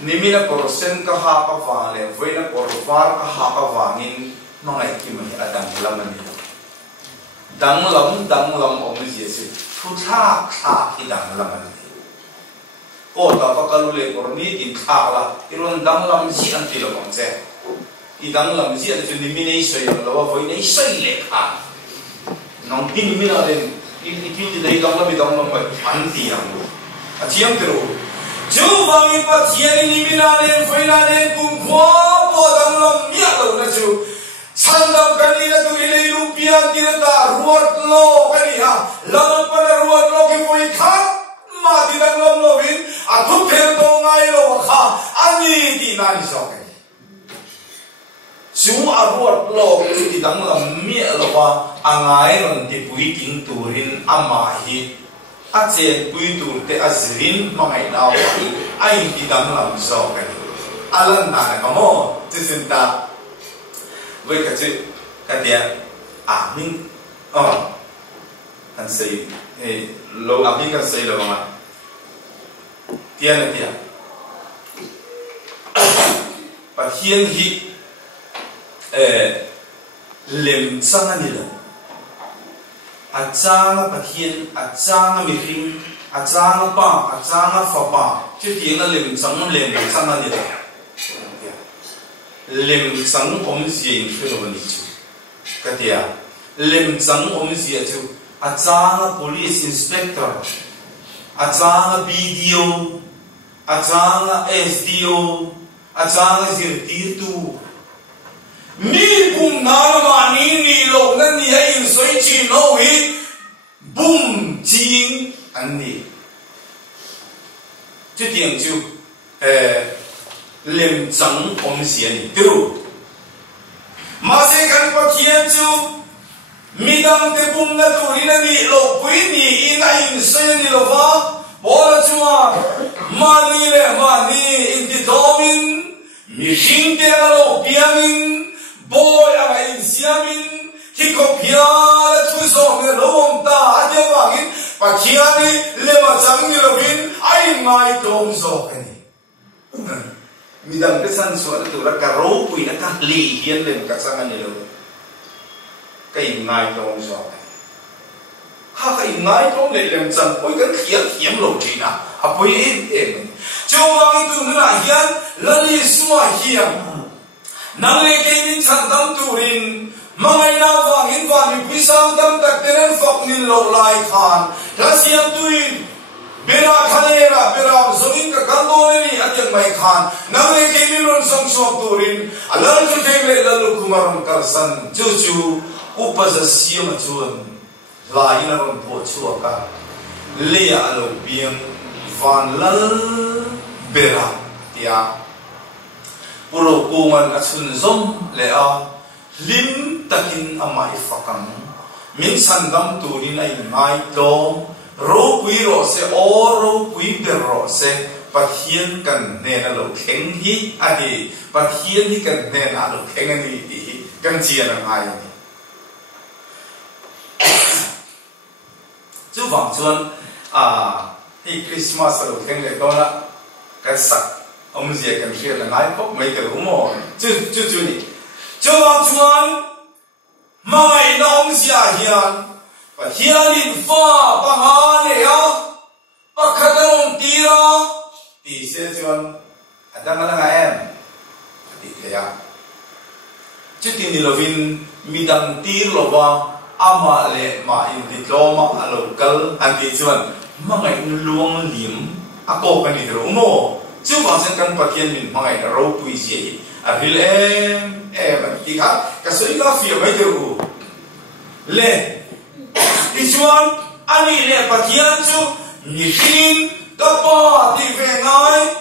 ni mi na porsen ka ha ka va le voi na por var ka ha ka wangin mangai ki ma adang lam ni dang lam om ji se thu tha ki dang lam ni ko ta pa ka lu le por ni tin tha la iron dang lam ji an ti lo kom che idang lam ji an ni mi nei soi lo wa voi nei soi le kha nong tin mi na den in ki ti dei dang lam ba an ti ang a chiam te ro ju wang in pa thian ni mi na den voi na den kum kho po dang lam mi a lo na chu san dam kan ni na tu ni le lu pia ti na ta ruat lo kan ni ha lam pa na ruat lo ki voi kha ma ti dang lam lo win a thu phe to ngai lo kha ani ti na ni so chúng aruat lo cái đằng làm mía lo qua angai còn thì bùi tiếng turin ama hi a chen pui tu te a zrin mangai naw ai hi dam lam zo ka alan na ka mo chi sin ta với cái chữ cái tiền mình anh xây lâu mình cần xây lâu mà tiền là tiền và hiện hi lem sang anh đi là achang bát hiện achang mi ring achang pa achang pha pa chứ tiếng là lem sang anh đi là lem sang gì phải nói gì chứ cái gì à lem sang gì chứ achang police inspector achang BDO achang SDO achang zirtir tu mi bum na ma ni lo na ni ai soi chi no hi bum jing an ni chứ tiếng chứ lem sang gì anh tiêu mà sẽ cần có thiên chú mi đam te bum na tu ina ni lo pui ni ina in soi ni lo va bỏ ra chua mà ni in ti domin mi hin te lo piamin boy a in siamin ki ko pia thu so me lo om ta a de wa in pa kia ni le ma chang ni lo vin ai ngai tong so ka ni mi dam cái san so tu ra ka ro pui na ka li hian le ka sang ni lo cái ngai tong so ha cái ngai tong le lem chan poi kan khiam lo thi na a poi em chu wang tu na hian la ni suwa hiam nang le ke min chan dam turin mangai na wang in wa ni pisam dam tak teren fok nin lo lai khan la siam tuin bera khalera bera zoin ka kando ni atyang mai khan nang le ke min ron song shop turin alal chu ke le lalu kumaron karsan chu chu upaza siam chuan lai na ron po chu ka le alo biang van lal bera tia puro kungan achun zom le a lim takin amai fakam min sandam turin ai mai to ro pui ro se o ro pui ber ro se pathian kan ne na lo kheng hi adi pathian hi kan ne na lo kheng ani hi kan chia na ai chu wang chuan hi Christmas lo kheng le to na kan sak ông dì cần kia là ngay khóc mấy cái đúng không? Chứ nhỉ? Cho vào chuan mà ngày đó ông dì hiền và hiền linh pha và hà này á và khát ông tí ra tí sẽ chuan đang là em tí thế à? Chứ tí này là vin mi đăng tí là va ama lệ mà in tí lo mà alo cal anh tí chuan mà ngày luông liếm cô cái này đúng không? Chứ còn sẽ cần phát hiện mình mọi ngày râu tùy gì à vì em thì khác cái số ít phía mấy điều lệ thì chuan anh ấy lệ phát hiện chứ nhị xin các bà thì về ngay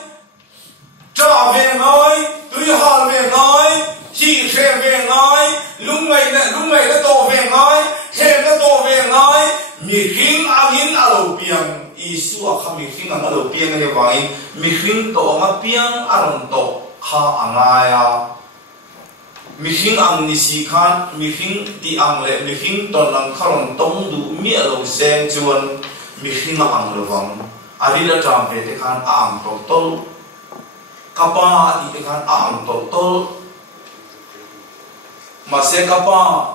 trả về ngay túi hòn về ngay chỉ xe về ngay lúc này nó tổ về ngay thêm nó tổ về ngay nhị xin anh ấy alo biang Isu akam mikring ang alo piang ni wangin mikring to ang piang aron to kha angaya mikring ang nisikhan mikring ti ang le mikring ton ang kharon tong du mi alo seng chuan mikring ang lawang arila tram pe te khan ang to tol kapa ti te khan ang to tol ma se kapa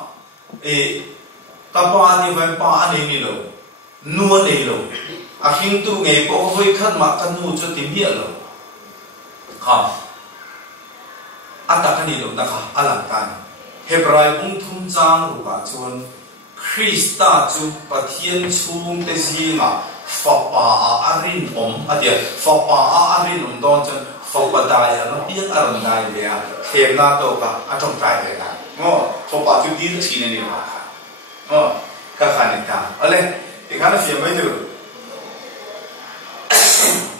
kapa ni vai pa ani ni lo nuo nei lo a hing tu nge po voi khat ma kan nu cho tim hia lo ha ata kan ni lo na kha alang kan hebrai bung thum chang ru ka chuan Krista chu pathian chung te zinga fa pa a arin om atia fa pa a arin om don chan fa pa dai a no pian aron dai le a hem na to ka a thong tai le ka ngo fa pa chu dir chi ne ni ma ngo ka khan ni ta ale ti khan fi mai tu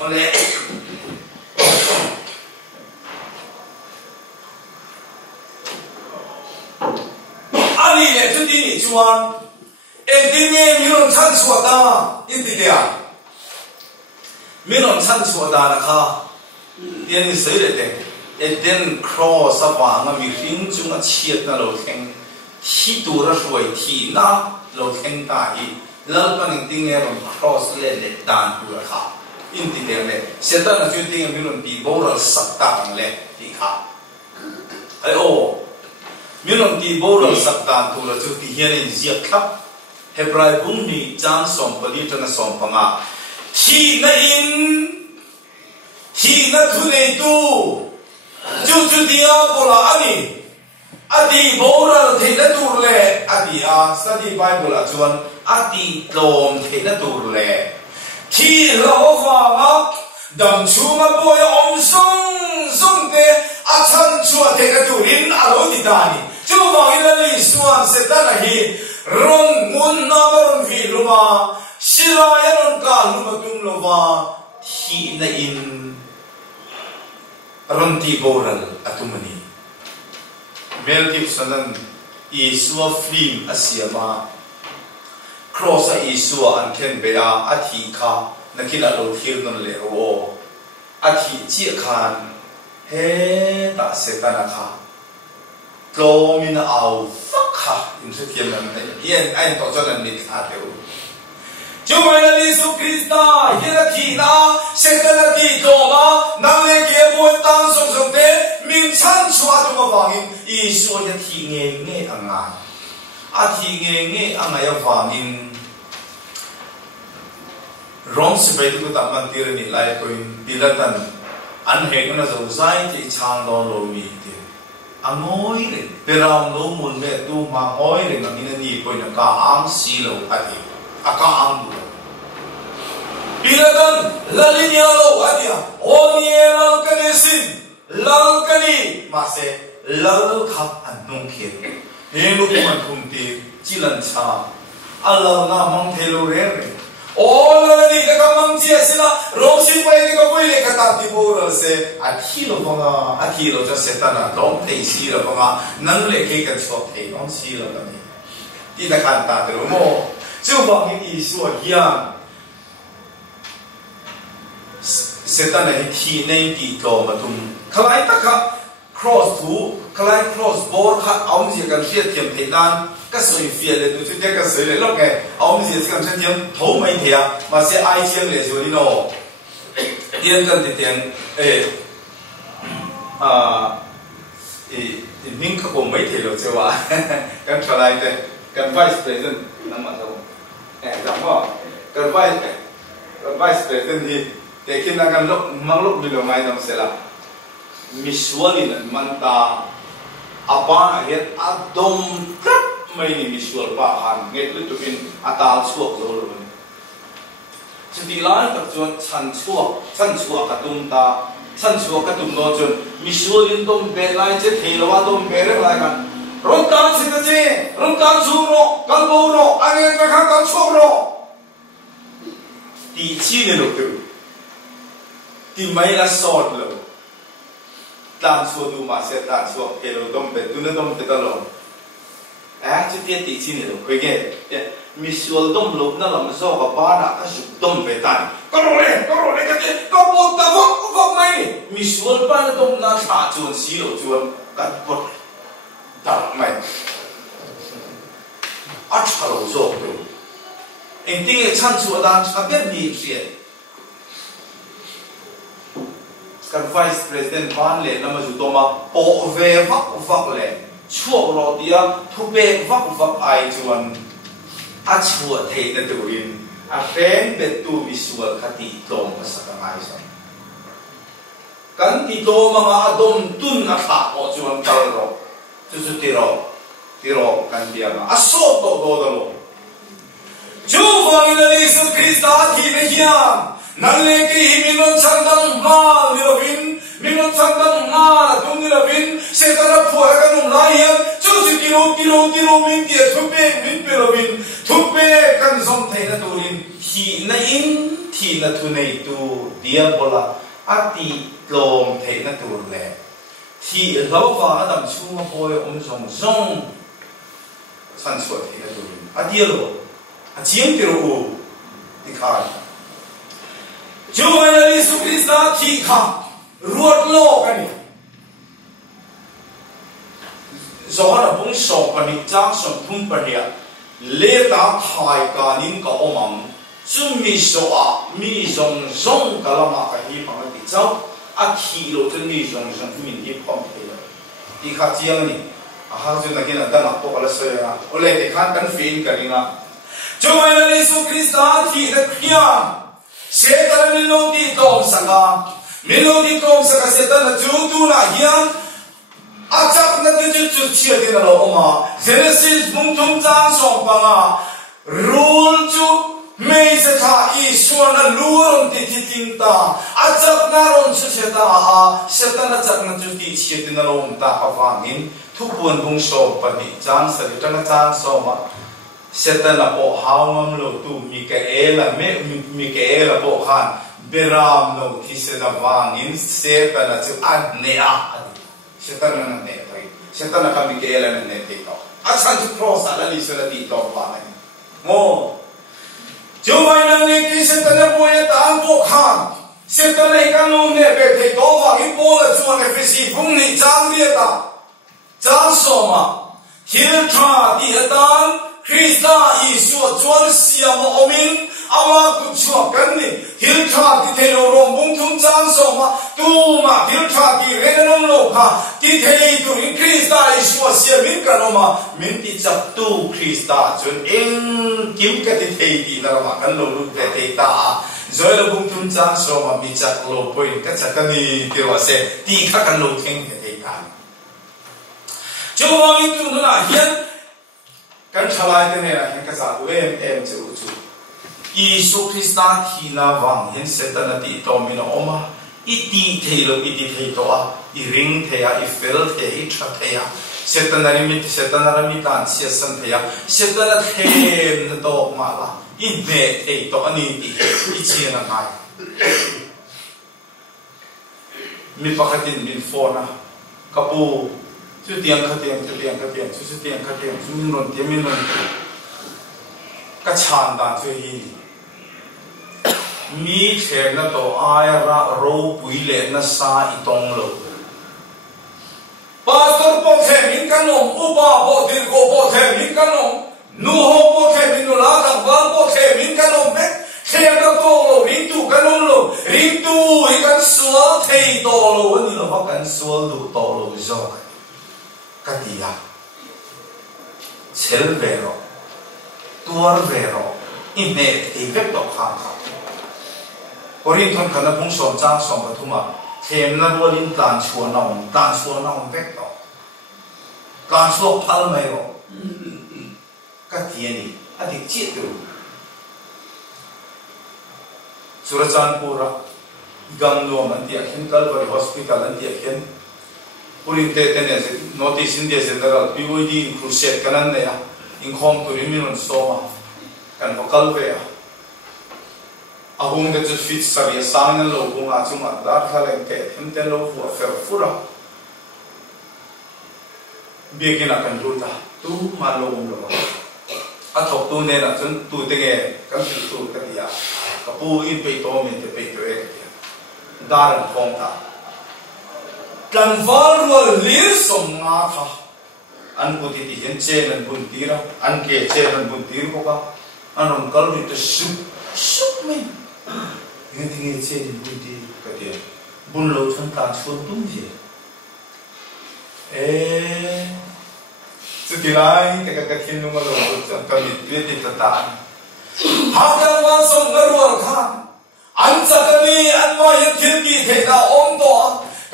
ole ani le tu di ni chuan em tin nghe mi non chan chua ta in ti dia mi non chan chua ta na kha tiền ni sei le te e den cross apa nga mi ring chung a chiat na lo theng hi tu ra ruai thi na lo theng ta hi lal paning ting e ron cross le le dan tu kha in ti dia le setan na chu ting mi non bi bo ra sak ta le ti kha ai o mi non ti bo ra sak ta tu la chu ti hian in ziak khap Hebrai bung ni chan som pali tana som panga hi na in hi na thu nei tu chu dia bola ani adi bora the na tur le adi a study bible a chuan adi tlom the na tur le thi lo wa ma dam chu ma boy om song te a chan chua the na turin a lo di dani chu ma ila li suan se ta na hi ron mun na ron vi luma sila yaron ka luma tum lova thi na in ron ti boral atumani Mel Gibson Isua film asiama cross a Isua an ken bea athi kha nakila lo thir non le ro athi chi khan he ta setana kha to min au fakha in se tiam nan yen ai to cho nan ni kha teu Jumai Yesu Krista hira thi na setana ti to ma nang le ke bo tang song song te min chan chua tu ma wangin Isu ya thi nge anga a thi nge anga ya wangin rong se bai tu ta man tir ni lai koin bilatan an he na zo zai ti chang do lo mi ti angoi le peram lo mun le tu ma oi le na ni koin ka am si lo ati aka am bilatan lalinya lo adia oniel kanesin lal kani ma se lal khap an nong khe he lu man khum ti chilan cha Allah na mang thelo re re all ni ka mang chi asila rosin pai ni ka boi le ka ta ti bor se a thi lo banga a thi lo cha setana long thei si lo banga nan le ke ka chok thei long si lo ni ti na kan ta de mo chu ba ni Isu hian setana hi thi nei ti to ma tum khalai ta kha cross tu khalai cross board kha aum ji kan hriat thiam thei dan ka soi fia le tu chu te ka soi le lok nge aum ji kan chen thiam tho mai thia ma se ai chiang le zo ni no yen kan ti tiang min ka ko mai the lo chewa kan thalai te kan vice president nam ma tho dam ba kan vice president ni te kin na kan lok mang lok bi lo mai nam se la Misualin at manta apa het adom trap may ni misual pa han nget litupin atal suak lo jadi lai tak chuan chan chuak katum ta chan chuak katum no chun misualin dom be lai che theilawa dom be re lai kan ron kan se ta che ron kan chu ro kan bo ro ane ka kan chuak ro ti chi ne lo tu ti mai la sot lo dan chua du ma se dan chua helo dom be tu na dom te ta lo chu tie ti chi ni lo khoi ge mi sual dom lo na lam so ka ba na ka su dom be tan ko ro le ka te ko bo ta vok mai mi sual pa na dom na tha chuan si lo chuan ka bot da mai a cha lo zo tu en ting e chan chua dan ka be ni chi kan vice president ban le na ma ju to ma po ve vak le chuak ro dia thu be vak ai chuan a chua thei na tuin a fen be tu visual khati tom asaka ai sa kan ti to ma adom tun na kha o chuan tal ro chu ti ro kan dia ma a so to do lo chu wang na Yesu Krista thi me hiam nan le ki minon sandang ma nilovin minon sandang ma tung nilovin se tara phua ka num lai hian chu kilo min ti thupe min pelovin thupe kan som thei na turin hi na in thi na thu nei tu dia bola ati lom thei na tur le hi lo wa adam chu ma boy om song chan chua thei na turin atia lo chiếm tiêu u thì khai Chúa ơi Giêsu Christa thì khang ruột lô cái này do là bung sầu và nít trang sầu thun bẩn địa lê ta khai cả nín cả ôm chúng mi sầu à mi rong rong cả là mà cái hi bằng cái cháu à khi lô chân mi rong rong mình đi phong thế rồi đi khai chiang này à hàng chúng ta kia là đang mặc bộ là sợi à ở đây thì khăn đang phiền cái này Chúa ơi Giêsu Christa thì đã kia sẽ ta mình lô đi tôm sanga mình lô đi tôm sanga sẽ ta là chú tu na hiền achak na tu chia đi là oma Genesis bung thum trang song banga rule chu mei se tha i suan na luron ti ti ting ta achak na ron chu se ta a se ta na chak na chu ti chia đi là om ta awangin thu puan bung so pa ni chan sa ri tang chan so ma se ta na po hawam lo tu Mikaela me Mikaela po khan beram lo thi se na wangin se ta na chu an ne a Setan na ne thai setan na kami Mikaela na ne te to achan chu cross ala li sala ti to pa nai mo Chúa na ne ki setan na boya ta po khan setan na kan lo ne be te to wa ki po la chu ne fe si phung ni chang ria ta chang so ma hil tra ti atan Krista Isu chuan siam omin ama ku chua kan ni hil tra ti the lo rom bung thum chang so ma tu ma hil tra ti re nom lo kha ti the tu in Krista Isu siam min kan ma min ti chap tu Krista chun eng kim ka ti the ti na ma kan lo lu te te ta rồi là bung thum chang so ma mi chak lo point ka chak ni ti wa se ti kha kan lo theng te te ta Chúa ơi tu na hian kan thalai te ne la hen ka sa tu em chu chu Isu Krista thi na wang hen setan ti to min oma i ti thelo i ti thei to a i ring the a i fel the i tha the a setan ri mi tan sia san the a setan them na to ma la i ne thei to ani ti i chi na ngai mi pakhatin min phone a kapu chú tiếng khát tiếng chú tiếng khát tiếng chú mình luôn cái chán đàn chú hi mi xem nó to ai ra râu bụi lệ nó sa itong lo pastor po thêm mình căn ông upa po tiền cô po thêm mình căn ông nu ho po thêm mình la thằng vang po thêm mình căn ông đấy thêm nó to lo ring tu căn ông lo ring tu hi căn sual thei to lo ni lo ho căn sual du to lo rồi cái gì à, chel vero, tuar vero, ine thì vết độc hàng thảo. Ori thon kana bung som trang som ka thuma, thêm na lo lin tan chua nong vết độc, tan chua phal mai ro. Cái gì này, anh đi chết rồi. Surachanpura, Gamlo anh đi khen Calvary Hospital anh đi khen. Purin te ne notice India general POD crusade kanan ne ya inkhom to rimin soma kan vokal ve ahung de ju fit sabi sang lo bunga chuma dar khalen ke himten lo fu fer fura biekina kan luta tu ma lo lo a thok tu ne na chun tu te ge kan tu ta ya ka pu in pe to men te pe to e dar khom ta kan valwal lir som nga tha an puti ti hen che nan bun tira an ke che nan bun tir ko ka anon kal ri te sup me nge ti nge che ni bun ti ka ti bun lo chan ta chon tum ji chu ti lai ka khin nu ma lo chan ka mi ti ta ta ha ka wa som ga ro kha an cha ka ni an ma yin thil ki the da om to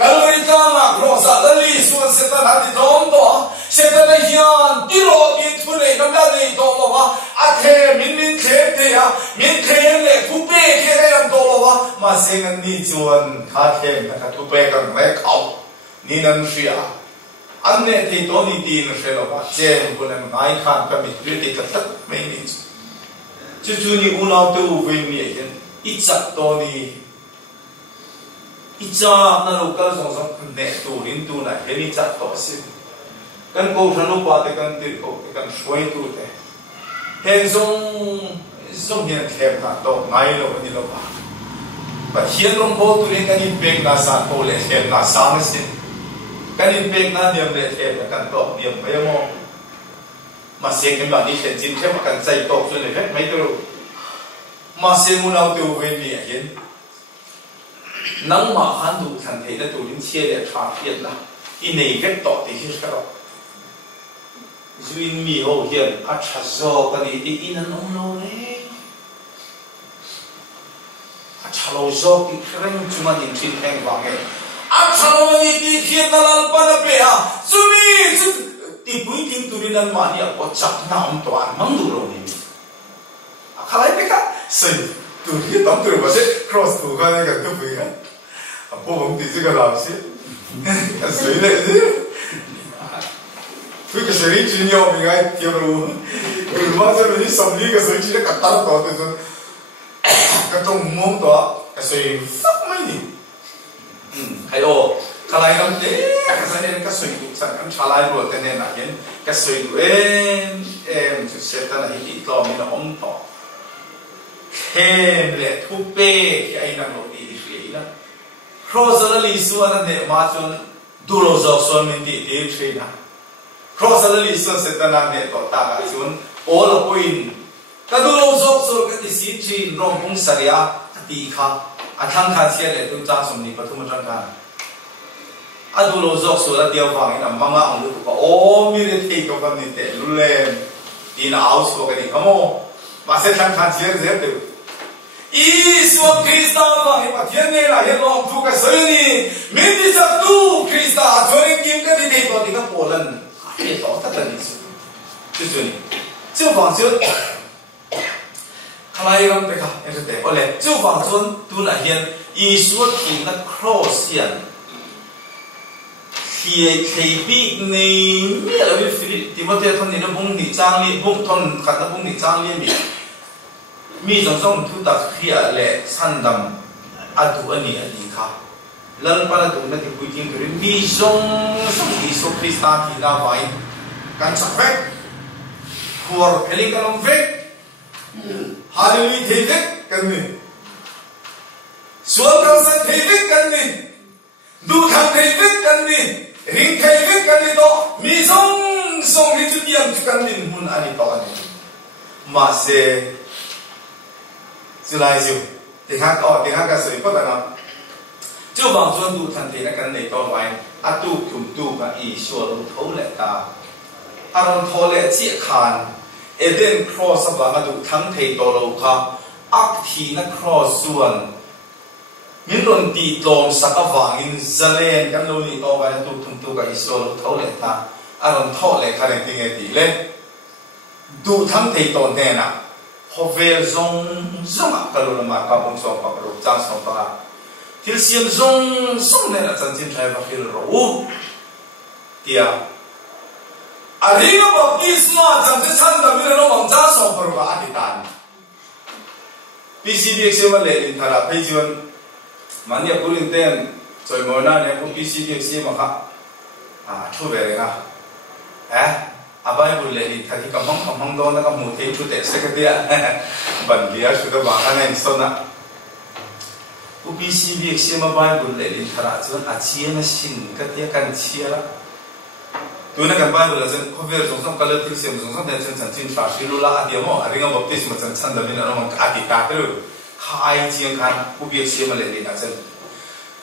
Kalori tama krosa dali suan setan hati dom to setan hian tiro di thune namda nei to wa athe min khe te ya min khe le kupe khe am to wa ma sengan ni chuan kha the na ka tupe kan me khau ni nan sia anne te to ni ti na se lo wa chen bunan ngai khan ka mi ti ka tat me ni chu ni ulau tu ve ni yen ichak to ni icha na local song ne tu rin tu na heli chat to si kan ko thanu pa te kan tir ko kan shoi tu te เห็นทรงเห็นเทปนะโตไงเราเนี่ยเราบ้าแต่เขียนลงโพตุเรียนกันยิ่งเบงนาซาโตเลยเทปนาซาไม่สิ้นกันยิ่งเบงนาเดียมเลยเทปกันโตเดียมไปมองมาเสียงกันแบบนี้เห็นจริงใช่ไหมกันใจโตจนเลยไม่รู้มาเสียงมันเอาตัวเวนีเห็นนังมาหันดูทันทีแล้วตัวลิ้นเชี่ยเลยชาเพียนนะอีนี่เก็บต่อที่ที่เราจุนมีโอเห็นอัจฉริยะกันอีอีนั่นองโลเลยอัจฉริยะที่เคร่งจุมันยิ่งชิ้นแห่งวังเองอัจฉริยะที่เขียนนั่นปันเปียจุนีที่ปุ้ยทิ้งตัวนี้นั่นมาเนี่ยก็จับน้ำตัวมังดูโลนี่ใครไปกันสิตัวนี้ต้องตัวว่าสิ cross ตัวกันนี่ก็ตัวปุ้ยกันพวกผมติดสิกันแล้วสิสวยเลยสิปุ้ยก็สวยจริงๆมีไงเที่ยวรู้ว่าจะมีสมรีก็สวยจริงๆก็ตัดตัวตัวจนก็ต้องมองตัวก็สวยสักไม่ดีใครโอ้ใครกันเอ๊ะก็สวยเนี่ยก็สวยดูสักกันชาลายรู้แต่เนี่ยนะเห็นก็สวยดูจุดเสร็จแล้วที่ตัวมีน้องต่อเข้มเลยทุบเป้ที่ไอ้นั่นโอ้ดีเลยนะครอสละลิส่วนนั้นเนี่ยมาจนดูโลจอกส่วนมันดีเลยนะครอสละลิส่วนเสร็จแล้วเนี่ยต่อตากันส่วนโอ้ละปุ่นก็ดูโลจอกส่วนก็ที่สิจีนรองพงศริยาตีข้าอัฐังข้าเสียเลยตัวจ้าสมนิปฐุมจันทร์อัดูโลจอกส่วนเดียวฟังนี่นะมังงะองค์ลูกก็โอ้มีเรื่องที่กับมันนี่เตลุเลนที่น่าเอาสุกันนี่ขโมมาเสร็จทางข้าเสียเสร็จเดียวอีสวคริสต์ฟังนี่ว่าเทียนเนี่ยละเห็นลองทุกข์สวยนี่มิติสักตูคริสต์จวนกิมกันที่เด็กตัวที่เขาโผล่นั่นเฮ้ยต่อตัดตัดนี่สุดจุดนี่เจ้าฟังจุดใครกันไปค่ะเอ็งจะเตะโอ้เลยเจ้าฟังจุดดูน่ะเห็นอีสวที่นักครอสเซียนที่ปีกนี่มีอะไรวิฟิลิปที่มาเจอท่านนี่นะบุ้งนี่จางนี่บุ้งท่านขัดนะบุ้งนี่จางนี่มีจงจงทุกตักเขียเละสันดำอัตุอันนี้อันนี้ค่ะแล้วปนตุนนั่นที่พูดจริงคือมีจงอิสุคริสต์ที่น่าไว้กันสักเวกหัวเพลิงกันลงเวกฮาเลลูยาเทเวกกันนี่ส่วนกันสักเทเวกกันนี่ดูทางเทเวกกันนี่ริงเทเวกกันนี่โตมีจงที่จุดยังจุดกันนี่หุ่นอันนี้โตอันนี้มาเสจุลายจุที่ข้าก็ที่ข้าก็สวยก็แต่ละเจ้าบางส่วนดูทันทีนักกันในตัวไว้อัตุคุมตูกับอีชัวลงท้องเล็กตาอารมณ์ท้องเล็กเชี่ยขานเอเดนครอสบางดูทั้งเทตัวเราค่ะอักทีนักครอส่วนมินรนตีตรงสักวางินเจเลนกันโลนี่ตัวไว้อัตุคุมตูกับอีชัวลงท้องเล็กตาอารมณ์ท้องเล็กขนาดที่ไงดีเล่ดูทั้งเทตัวเนี่ยนะพอเวลซงอ่ะก็รู้ละมากับองค์สองกับรูปจ้างสองตัวที่เสียงซงเนี่ยนะจันทิมใช้มาฟิลรู้เดียอารีนบัพติสมาจันทิชันดำมิระน้องจ้างสองตัวกับอธิษฐานพีซีบีเอ็กซ์มาเลยอินทาราไปจวนมันเนี่ยพูดเต็มจอยมอนาเนี่ยพูดพีซีบีเอ็กซ์มาค่ะช่วยเบรกอ่ะอาบายบุลเลยที่ที่กำมังโดนนะครับหมูเทชุดเด็กสักเดียบันเดียชุดบางอันนี้ส่วนน่ะอุปสีบีเอ็กซ์มาบายบุลเลยที่ทาราจวนอาเชียนสินก็เดียกันเชียละตัวนั้นกันบายบุลเลยจนเขาเวลสงสารกันเลยที่เสียงสงสารเนี่ยจนฉันจินฟาชิลุละเดียวมั้งอะไรงั้นบัพติสมาจนฉันดำเนินน้องอธิษฐานเลยข้าไอเชียงกันอุปบีเอ็กซ์มาเลยที่นั่นจน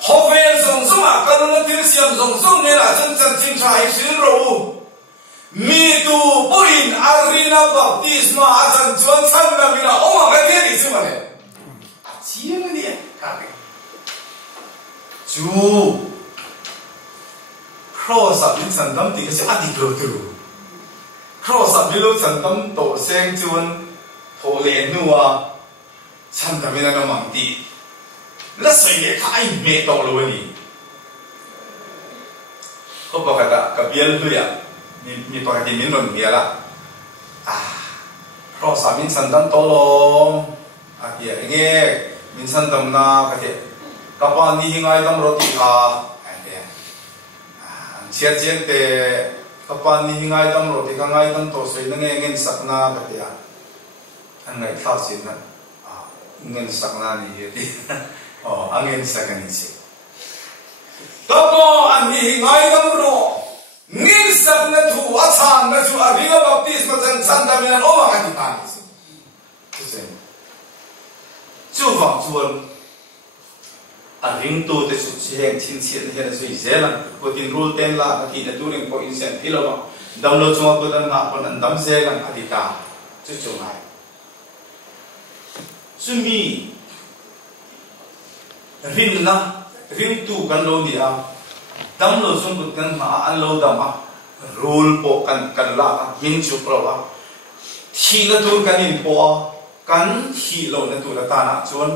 เขาเวลสงสารกันเลยที่เสียงสงสารเนี่ยจนฉันจินฟาชิลุมีตัวปุ่นอารีนาบัพติสมาอาจารย์จวนสันนามินาโอ้มากันเดียร์สิมันเนี่ยอาเชียนเนี่ยกันจูครอสับมิสันดัมติก็จะอดีตรู้ตัวครอสับมิลุสันดัมโตเซงจวนโทเลนัวสันนามินาโนมังตีและสิ่งที่ข้าไอเมตโตโลนี่เขาบอกกันกับเบียร์ด้วยมีปกติมินรนเมียละเพราะสามินสันดัมโตลมเกี่ยงเงี้ยมินสันดัมนาก็เถอะกับวันนี้ยังไงดัมรถอีกเชียร์เชียร์เตะกับวันนี้ยังไงดัมรถอีกไงดัมโตสวยนั่งเงี้ยสักนาก็เถอะ anh ngày thao xin nè ngân sắc na ni đi anh ngân sắc anh đi đó có anh đi ngay đó rồi ngân sắc na thu achan na thu ari ga baptism chân chân đam nên ôm anh đi bàn gì chú vọng chuồn ring tu te su cheng chin chen he su zela ko tin rule ten la ki na turing po in sen thilo download chuma ko dan nga ko nan dam zela adita chu chu ngai sumi rin na rin tu kan lo dia download chum ko kan ma an lo dama rule po kan la min chu pro wa thi na tu kan in po kan thi lo na tu la ta na chuan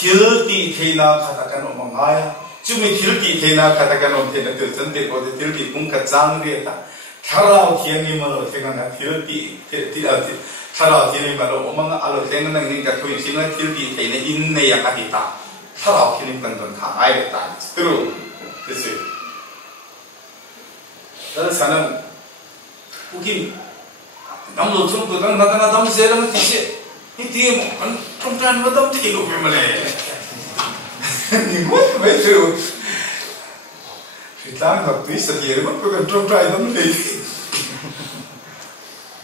thiếu tí thế nào khát cái nó mong ai chứ mình thiếu tí thế nào khát cái nó thế nào từ chân để có thể thiếu tí cũng khát giang đi ta thà lao thiên đi mà lo thế nào thiếu tí thà lao thiên đi mà lo mà alo thế nào nên cái thôi xin là thiếu tí thế này in này cái gì ta thà lao thiên đi cần tuần khá ai để ta true thế chứ đó là sao mungkin nắm lột chung của nó nắm dễ lắm thì sẽ itu kan perempuan betul tidur memang. Ni buat betul. Kita nak tulis sendiri, bukan perempuan itu mesti.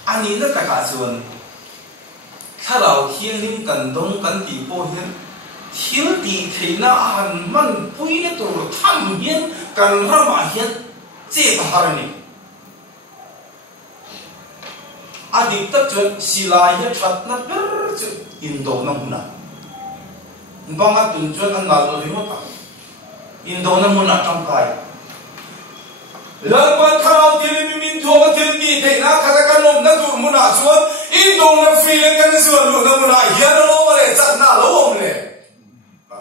Ani nak tak kasuan. Kalau thiên linh cần đông cần tỷ bộ hiện thiếu tỷ thì na hàn man bui na tu tham hiến cần ra mà hiến chế bà này. Adik tak cuci silanya cat nak bercu Indo namuna. Bangat tunjuan anggal lo himota. Indo namuna tangkai. Lalu kalau dia mimin tua betul di tengah katakan nom natu muna cuan Indo nam feeling kan cuan lo namuna ya lo boleh cat na lo boleh.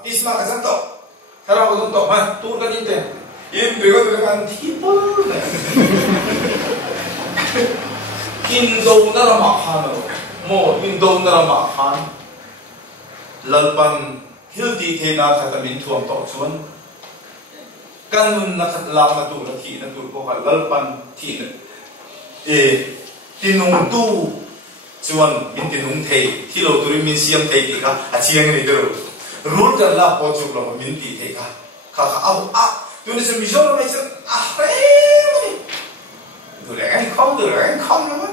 Isma kasan to. Kalau kasan to, mah tur kan inte. In berikut dengan tipu. Indo na ramahan mo Indo na ramahan lalpan hildi the na khatamin thuam to chuan kanun na khatla ma tu la thi na tu ko lalpan thi na tinung tu chuan min tinung thei thilo turi min siam thei ti ka a chiang ni dero rul ka la po chu lo min ti thei ka au tu ni se mi jo mai se tôi lại anh không được anh không lắm á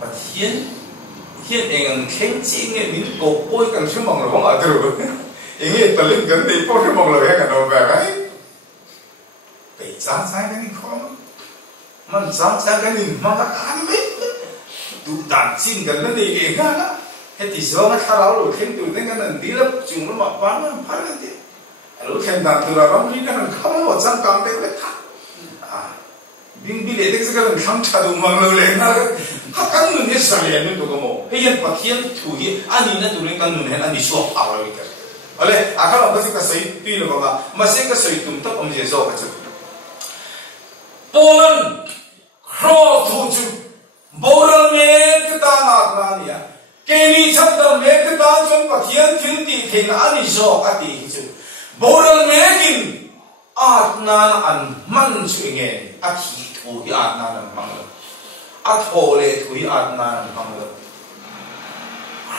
và thiên anh khen chi nghe mình cổ bôi cần xuống mong là bóng ở từ anh nghe tờ linh gần đi bôi cái mong lời hay cả đồ về đấy phải sáng sáng cái này không mình sáng sáng cái này mà các anh biết tụ đàn xin gần nó đi kể ra đó hết thì số nó khá lắm rồi khen tụi nó cái này đi lắm chúng nó mặc bán nó phá lên đi lúc khen đàn từ là lắm đi cái này không có sang cầm đấy phải thắt 빙 빌에 덱스가 감차도 막으래 나 학간 눈에 살려는 또 뭐. 해연 파티엔 투기 아니나 두는 간 눈에 아니 수업 알아니까. 원래 아까 어디서 갔어요? 뒤로 봐봐. 마세가 서이 좀 더 엄지에서 같이. 보는 크로투주 모럴 메크다 나타나니야. 게니 잡다 메크다 좀 파티엔 튀디 테나 아니죠. 같이 hi주. 모럴 메긴 아트나는 안 만수행에 아티 토이 아트나는 방법 아토레 토이 아트나는 방법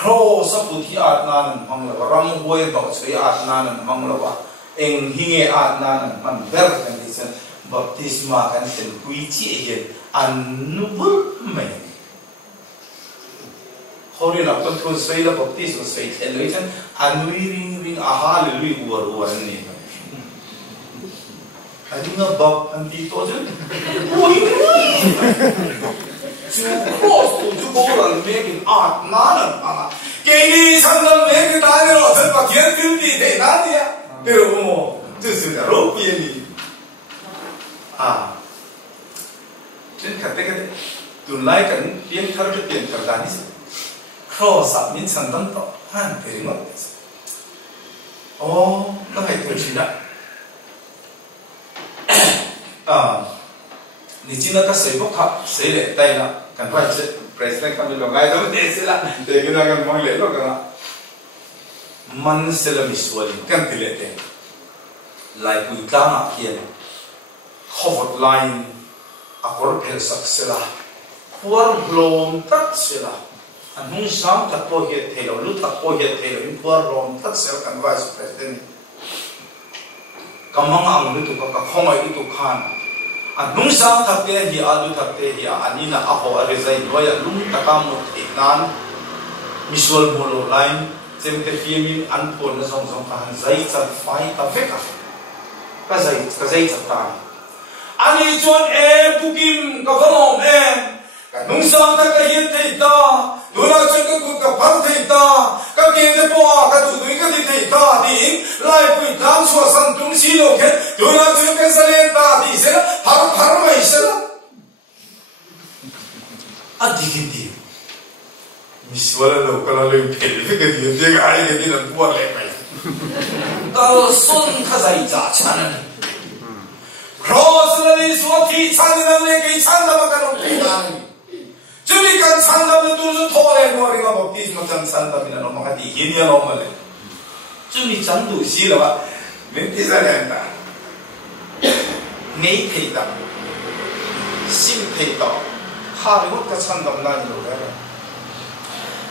크로서 부티 아트나는 방법 람호에 도처이 아트나는 방법 엥히에 아트나는 방법 컨디션 baptisma kan ten kuici egen anubul me hori na kon thon sei la baptisma sei ten leiten anui ring aha le lui uar ni Adinga bab anti toje, oi, tu cross tu boral making art nanan anga. Kini sandal make tane ro sen pakien filti de nadia. Pero mo tu sudah ropi ni. Jen kata tu lai kan pian thardani se. Cross up min sandal to han peringot. Oh, nak itu tidak. Ni China ka sei bok ha sei le tai na kan pa president kam lo ngai do de se la de ki na kan mo le lo ka man se la mi sual kan ti le te lai ku ta ma kien hot line a kor phel sak se la puar lom tak sila anung sang tak po hiat thelo lu tak po hiat thelo in puar lom tak sila kan vice president kamang ang lu tu ka khomai lu tu khan anung sang tak te hi alu tak te hi anina aho arizai noya lum takamu thinan misual bolo line jem te fiamin an pon na song song khan zai chat fai ta veka ka zai chat ta ani chuan pukim ka khomom nung sang ta ka hiat thei ta nuna chuan ka kut ka phang thei ta ka ke te po ka tu dui ka thei ta ding lai pui tang chua san tung si lo ke nuna chuan ka salen ta di se har mai se adikin di miswala lo kala lo pel ke di de ga ai ke di na puar le mai tal son ka zai cha chanan cross na ni suati chan na le ke chan da ba ka lo ke na Jadi kan sandam itu tu thore mori ma baptis macam sandam ina no makati ini ya normal. Jadi candu sila ba menti salenta. Nei theta. Sim theta. Hari hot ka sandam na ni lo ga.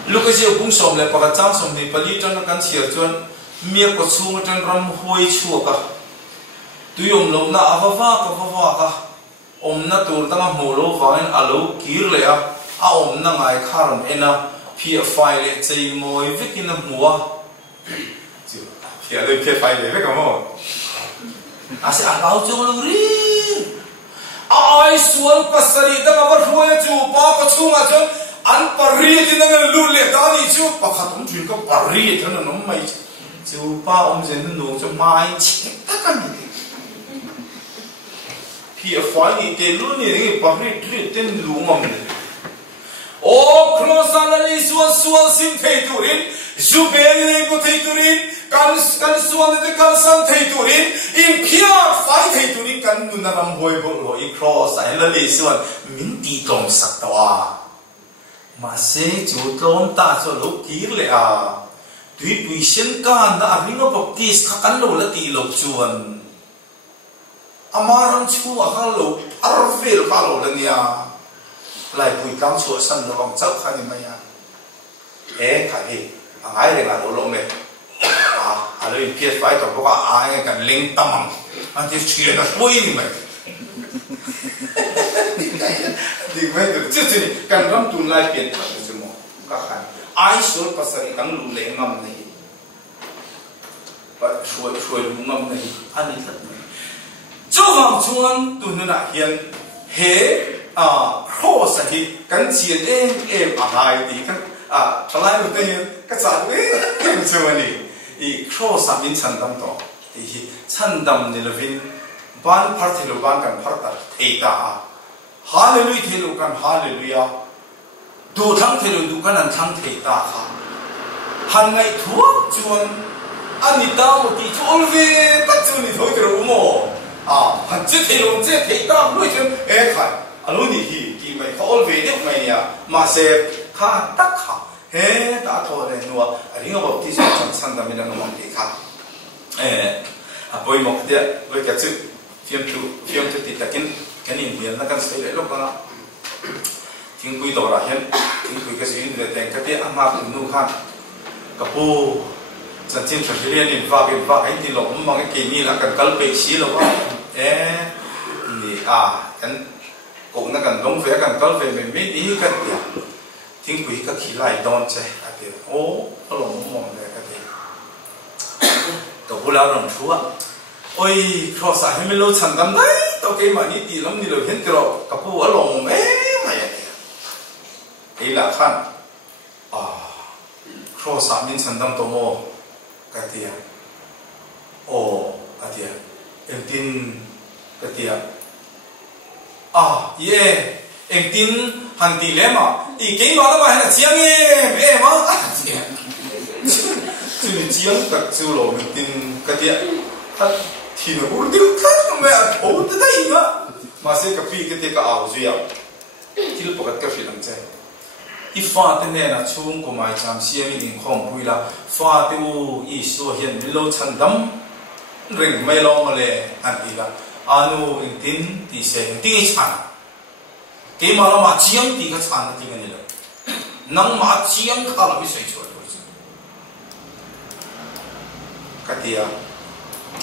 Lokasi bung som le pa chang som ni pali tan kan sia chuan mia ko chung tan ram hoi chu ka. Tu yom lo na afafa ka. Om na tur tanga molo vain alo kir le a om na ngai kharam ena pia file chei moi vikina muwa chu pia le pia file ve ka mo ase a lau chu lo ri ai sual pasari da ba ruya chu pa pa chu ma chu an pari ti na lu le da ni chu pa khatum chu ka pari thana no mai chu pa om zen no chu mai chi ta kan ni pia file ni te lu ni ri pa ri tri ten lu ngam ni Oh, krosanali sual sim theiturin, jubeli ko theiturin, kan sual de kan sam theiturin, in pia fai theiturin kan nunaram boy bo i cross ai la le sual minti tong saktawa. Ma se chu tlom ta so lo kir le a. Tui pui sen kan na ringo baptis khakan lo la ti lo chuan. Amaram chu a halo arvel halo la nia. Lại bùi cam sủa sân nó còn chấp khai ni mày à, khai hi, ai để ngã đổ lông này, rồi phía phải tổng có ai cần linh tâm, anh chỉ chuyện là vui ni mày, đi mấy được chứ gì, cần lắm tuần lại biến thành cái gì các khai, ai sửa pasal ikan lu leng ngam này, và suy lu ngam này, anh ấy thật, cho vàng chuan tuần này hiện he cross hi kan chian em ai ti kan chalai lu te ka cha we chawani I cross min chandam to hi chandam ni lovin ban parthi lo ban kan pharta theita hallelujah thelu kan hallelujah du thang thelu du kan an thang theita kha han ngai thuak chuan anita mo ti cholve ta chu ni thoi tro mo han che thelu che theita lo chen khai alo ni hi ki mai khol ve de mai ya ma se kha tak kha he ta tho le nuwa ringa bap ti san san da mi na no ti kha apoi mo de lo ka chu fiam tu ti takin kanin hian na kan sei le lo ka thing pui do ra hian thing pui ka sin de teng ka ti ama ku nu kha ka pu chan chin thri rian in va ai ti lo ma ke ni la kan kal pe si lo wa ni kan cũng là cần đóng vé cần có về mình biết ý cái gì thiên quỷ các khí lại đón chơi cái gì nó lòng mong này cái gì tàu bù lao đồng chúa ôi khó sai hay mình lâu chẳng đâm đấy tàu cái mà đi tì lắm đi lâu hiện tượng các bù ở lòng mày ấy là khăn khó sai mình chẳng đâm tàu mò cái gì cái gì em tin cái gì em tin hành tỷ lệ mà, thì cái đó là phải là chiang em á, chứ mình chiang thật sự là mình tin cái gì, thì nó cũng được khác mà ổn thế đấy nữa, mà sẽ cái phi cái cái ảo duy à, thì lúc bắt cái phi làm chơi, ít pha thế này là chung của mai chăm xem mình không vui là pha tiêu ít số hiện mình lâu chân đâm, rình mấy lâu mà lệ hành tỷ là anu tin thì sẽ tin chăng cái mà nó mà chiang thì cái sản nó thì cái này là nang mà chiang khá là bị sấy chuột rồi cái gì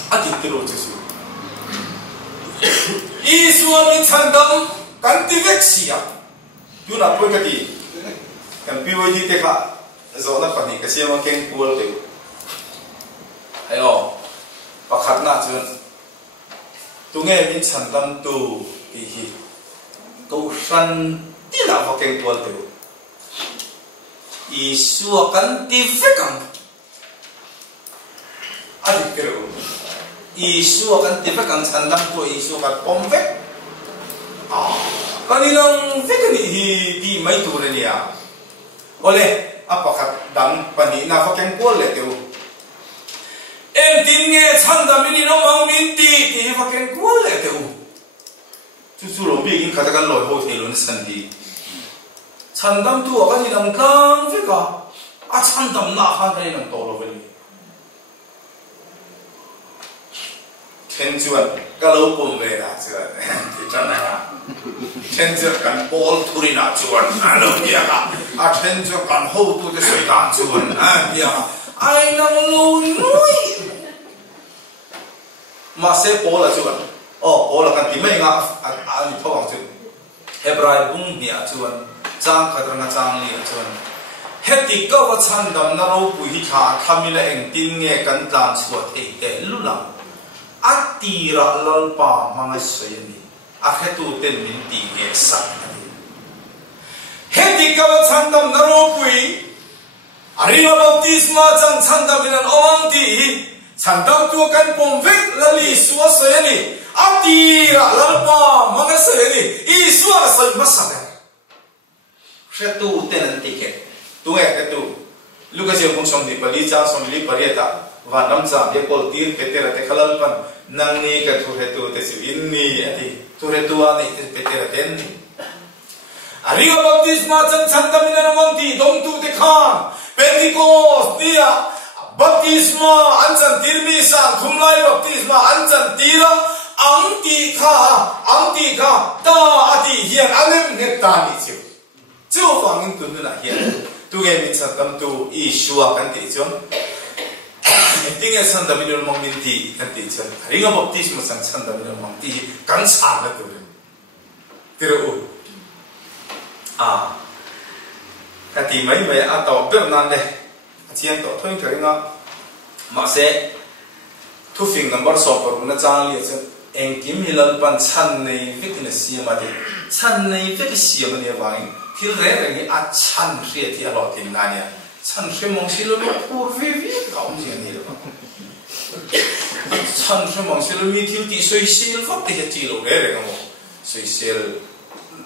à thì cái rồi chứ Isu mình thành tâm kan ti vek sia tu na poi ka ti kan pi wo ji te kha zo na pa ni ka sia ma ken pul te ayo pakhat na chun tu nge min thành tâm tu ti hi to san ti la wa ken pul te Isu kan ti vek ang adi kero Isu akan tiba kang sandang tu isu akan pomvek. Kanilang vek ni di mai tu ni ya. Oleh apa kat dang pani na fakeng kuole tu. Tin nge sandam ini nomang minti di fakeng kuole tu. Cucu lobi ingin katakan loh hotel ni sandi. Sandam tu akan hilang kang veka. Sandam nak akan hilang tolo beli. Tenjuan kalau pun mereka cuan, kita nak tenjuan kan bol turina cuan, alo dia kan, tenjuan kan hou tu de syaitan cuan, dia kan, ai nang lunui, masih bola cuan, bola kan timai ngah, ani thawang cuan, Hebrai bung dia cuan, jang kadang jang dia cuan, heti kau candam naro puhi kha kami la engtin nge kan dan suat lulang. Atira lalpa mga soyani akhetu ten minti nge sakni heti kawa chandam naropui arina baptisma jang chandam binan omang ti chandam tu kan pomvek lali suwa soyani atira lalpa mga soyani iswa soy masaka hetu ten tiket tu hetu lukas yung kung di pali jang somli parieta và năm giảm để cổ tiền cái tiền là cái khăn phần năng ni cái thu hệ tu cái sự in ni thì thu hệ tu anh cái tiền là tiền Ariga baptisma chân chân tâm nên ông thì đông tu cái khan Pentecost dia baptisma anh chân tiền mi sang thum lai baptisma anh chân tiền ang ti kha ta ati hiền anh em nghe ta đi chịu chưa phang in tu nữa hiền tu nghe mình chân tâm tu Isua kan ti chun Intinya sanda minul mangminti nanti chan. Ringa baptisma sang sanda minul mangti kan sana tu. Tiru. Kati mai atau bernan deh. Cian to thoin keringa. Makse tu fing number soper na chang li chan. Engkim hilal pan chan nei vikna siama de. Chan nei vik siama ne wang. Thil re ni a chan ria ti alo tin na nia. Chan shui mong si lo pur vi kaum gì này đâu, chan shui mong si lo mi thiêu ti soi sil pháp thì chỉ lo đấy đấy không, soi sil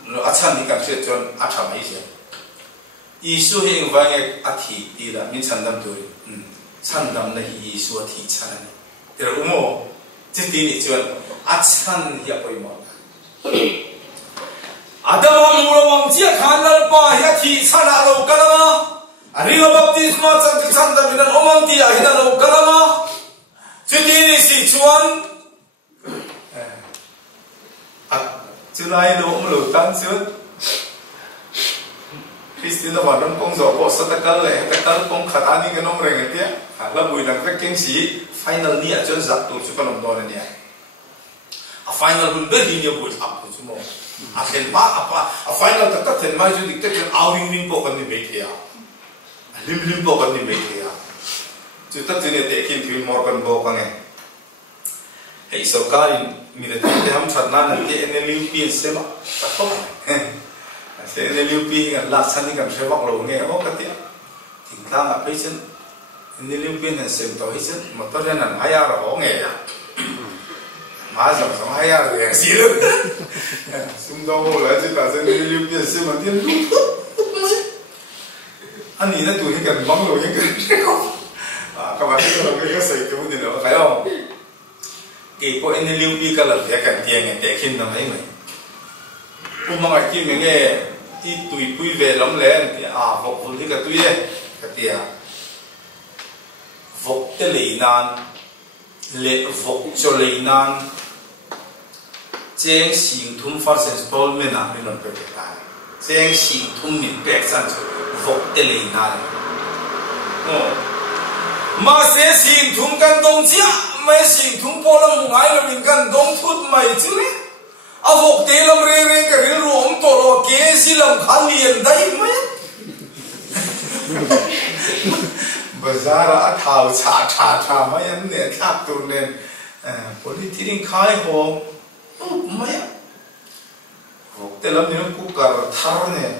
nó chan đi cảm thấy chọn tham mấy gì, Isu hiện vang cái thi đi là mình chan đam tuổi, chan đam này Isu thi chan, thế là umo, chỉ tin đi chọn chan hiệp bồi mò, Adam mulu mong chia khan lal pa hiệp thi chan alo kalama. Ariga baptisma chan chan da binan omang ti ahina lo kalama chutini si chuan chulai lo om lo tan chut Christina wa dam kong zo ko satakal le takal kong khatani ke nom reng tia la bui lang vek king si final ni a chon zak tu chu kanom don ni a final bun be hi ni bui ap chu mo a khel ma apa a final tak tak then mai ju dik tek outing ring po kan ni be thia lim bộ con đi mấy thế à, chú tất nhiên là để khi phim mor con bộ con này, hệ số cao mình là thấy ham chặt nan là cái anh lưu pin xem mà, không, cái anh lưu pin là sẵn đi cầm xe bọc lỗ nghe bóc cái tiếng, thỉnh thoảng là bây giờ anh lưu pin là xem tối chứ, mà tất nhiên là hay là có nghe à, mà giờ sống hay là gì xí nữa, xung đột lại chứ ta sẽ lưu pin xem mà tiếng anh nhìn nó tụi cái cần bắn rồi những cái không, các bạn biết là cái sợi cái vấn đề đó phải không? Cái cô anh lưu bi cái là cái cần tiền cái tiền kinh nó mấy mày, cô mang cái kia mình nghe đi tụi quý về lắm lên thì phục vụ cái tụi cái tiền phục cái lì nan lệ phục cho lì nan chén xỉn thum phát sinh bol men à mình nói về cái chén xỉn thum mình bẹt sang chỗ vọc tê lì na mà sẽ xỉn thum căn đông chia mấy xỉn thum bol làm ngay là mình căn đông thút mày chứ đấy à vọc tê làm rê rê cái rê ruộng tổ lo kế gì làm khăn liền đấy mấy bây giờ là thảo chả mấy anh này khác tụi này politics khai hồ mấy vọc tê làm như cú cà thar này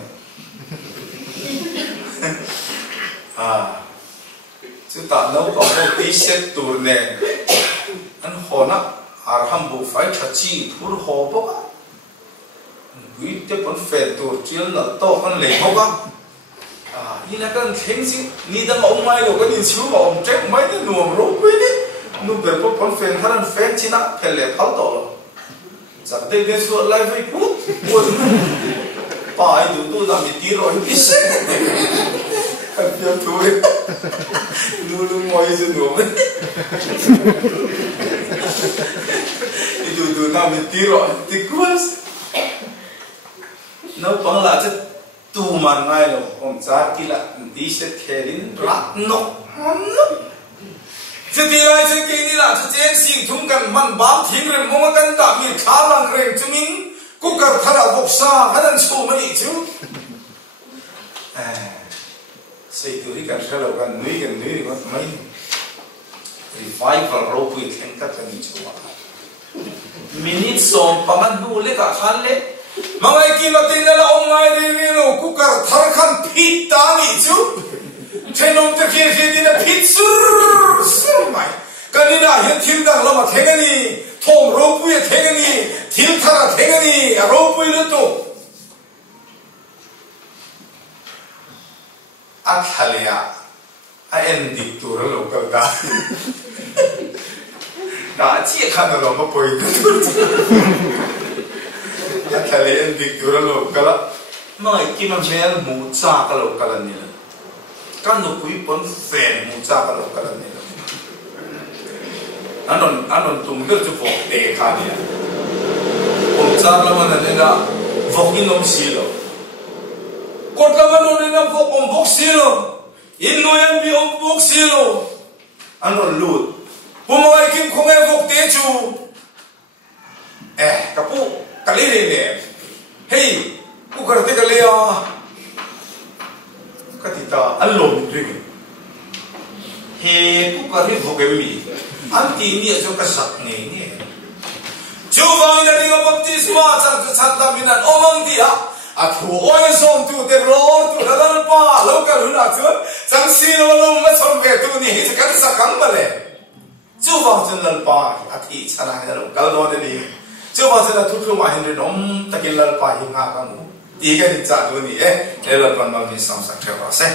chứ ta nấu có một tí set tụi này anh hồ na arham bu phải thật chi thur hồ bốc á quý tiếp vẫn phê tụi chiếu là to con lệ bốc á như là cái thèm gì ni đang ông mai rồi cái nhìn xíu mà ông chết mấy cái nuông rốt quý đấy nu về bốc vẫn phê thằng anh phê chi na phê lệ tháo tổ rồi chắc đây cái số lại phải cút buồn bài tụi tôi làm gì tí rồi biết anh biết thôi lu ngồi trên nuông itu nami tiro tikus nó bằng là chất tu mà ngay rồi ông cha kia là đi sẽ khérin rát nóc chứ đi lại chứ kia đi là chứ chén xin thùng cần man bám thím rồi mong cần tạm biệt khá lăng rèn chứ mình cũng cần thay đổi bốc xa hay là số mấy chứ xây từ đi cần thay đổi cần nuôi có mấy revival rồi bị khen các cái gì chứ minute som paman bu le ka khan le mangai ki matin la ong ngai ri lo ku kar thar khan phit ta ni chu thenom te khe khe din phit sur mai kani na he thil dang lama thengani thom ro pu ye thengani thil thara thengani ro pu le to akhalia a en dik tu lo ka da đã chia khăn rồi mà bồi ya thale en dik tu lo kala mai ki ma chel mu cha ka lo kala ni la kan no pui pon fen mu cha ka lo kala ni la anon tum gel chu po te kha ni om cha la ma na le na vok in om si lo kot ka ma no le na vok om vok si lo in no yan bi om vok si lo anon lut Pumawai kim khongai vok te chu kapu kali ne hey ku karte kale ya katita allom ring he ku kari vogemi anti ni jo ka sak nei ne chu wang na ring baptisma chan ta minan omang dia athu oi som tu te ror tu dal pa lokal huna chu chang si lo ma chom ve tu ni he ka sakang bale chú vào chân lần pa à thì sao lại là đâu đó đây đi chú vào chân là thu thu mà hình như nóng ta kia lần pa hình hạ cả mù tí cái gì chả thôi nhỉ để lần còn bao nhiêu xong sạch theo vào xem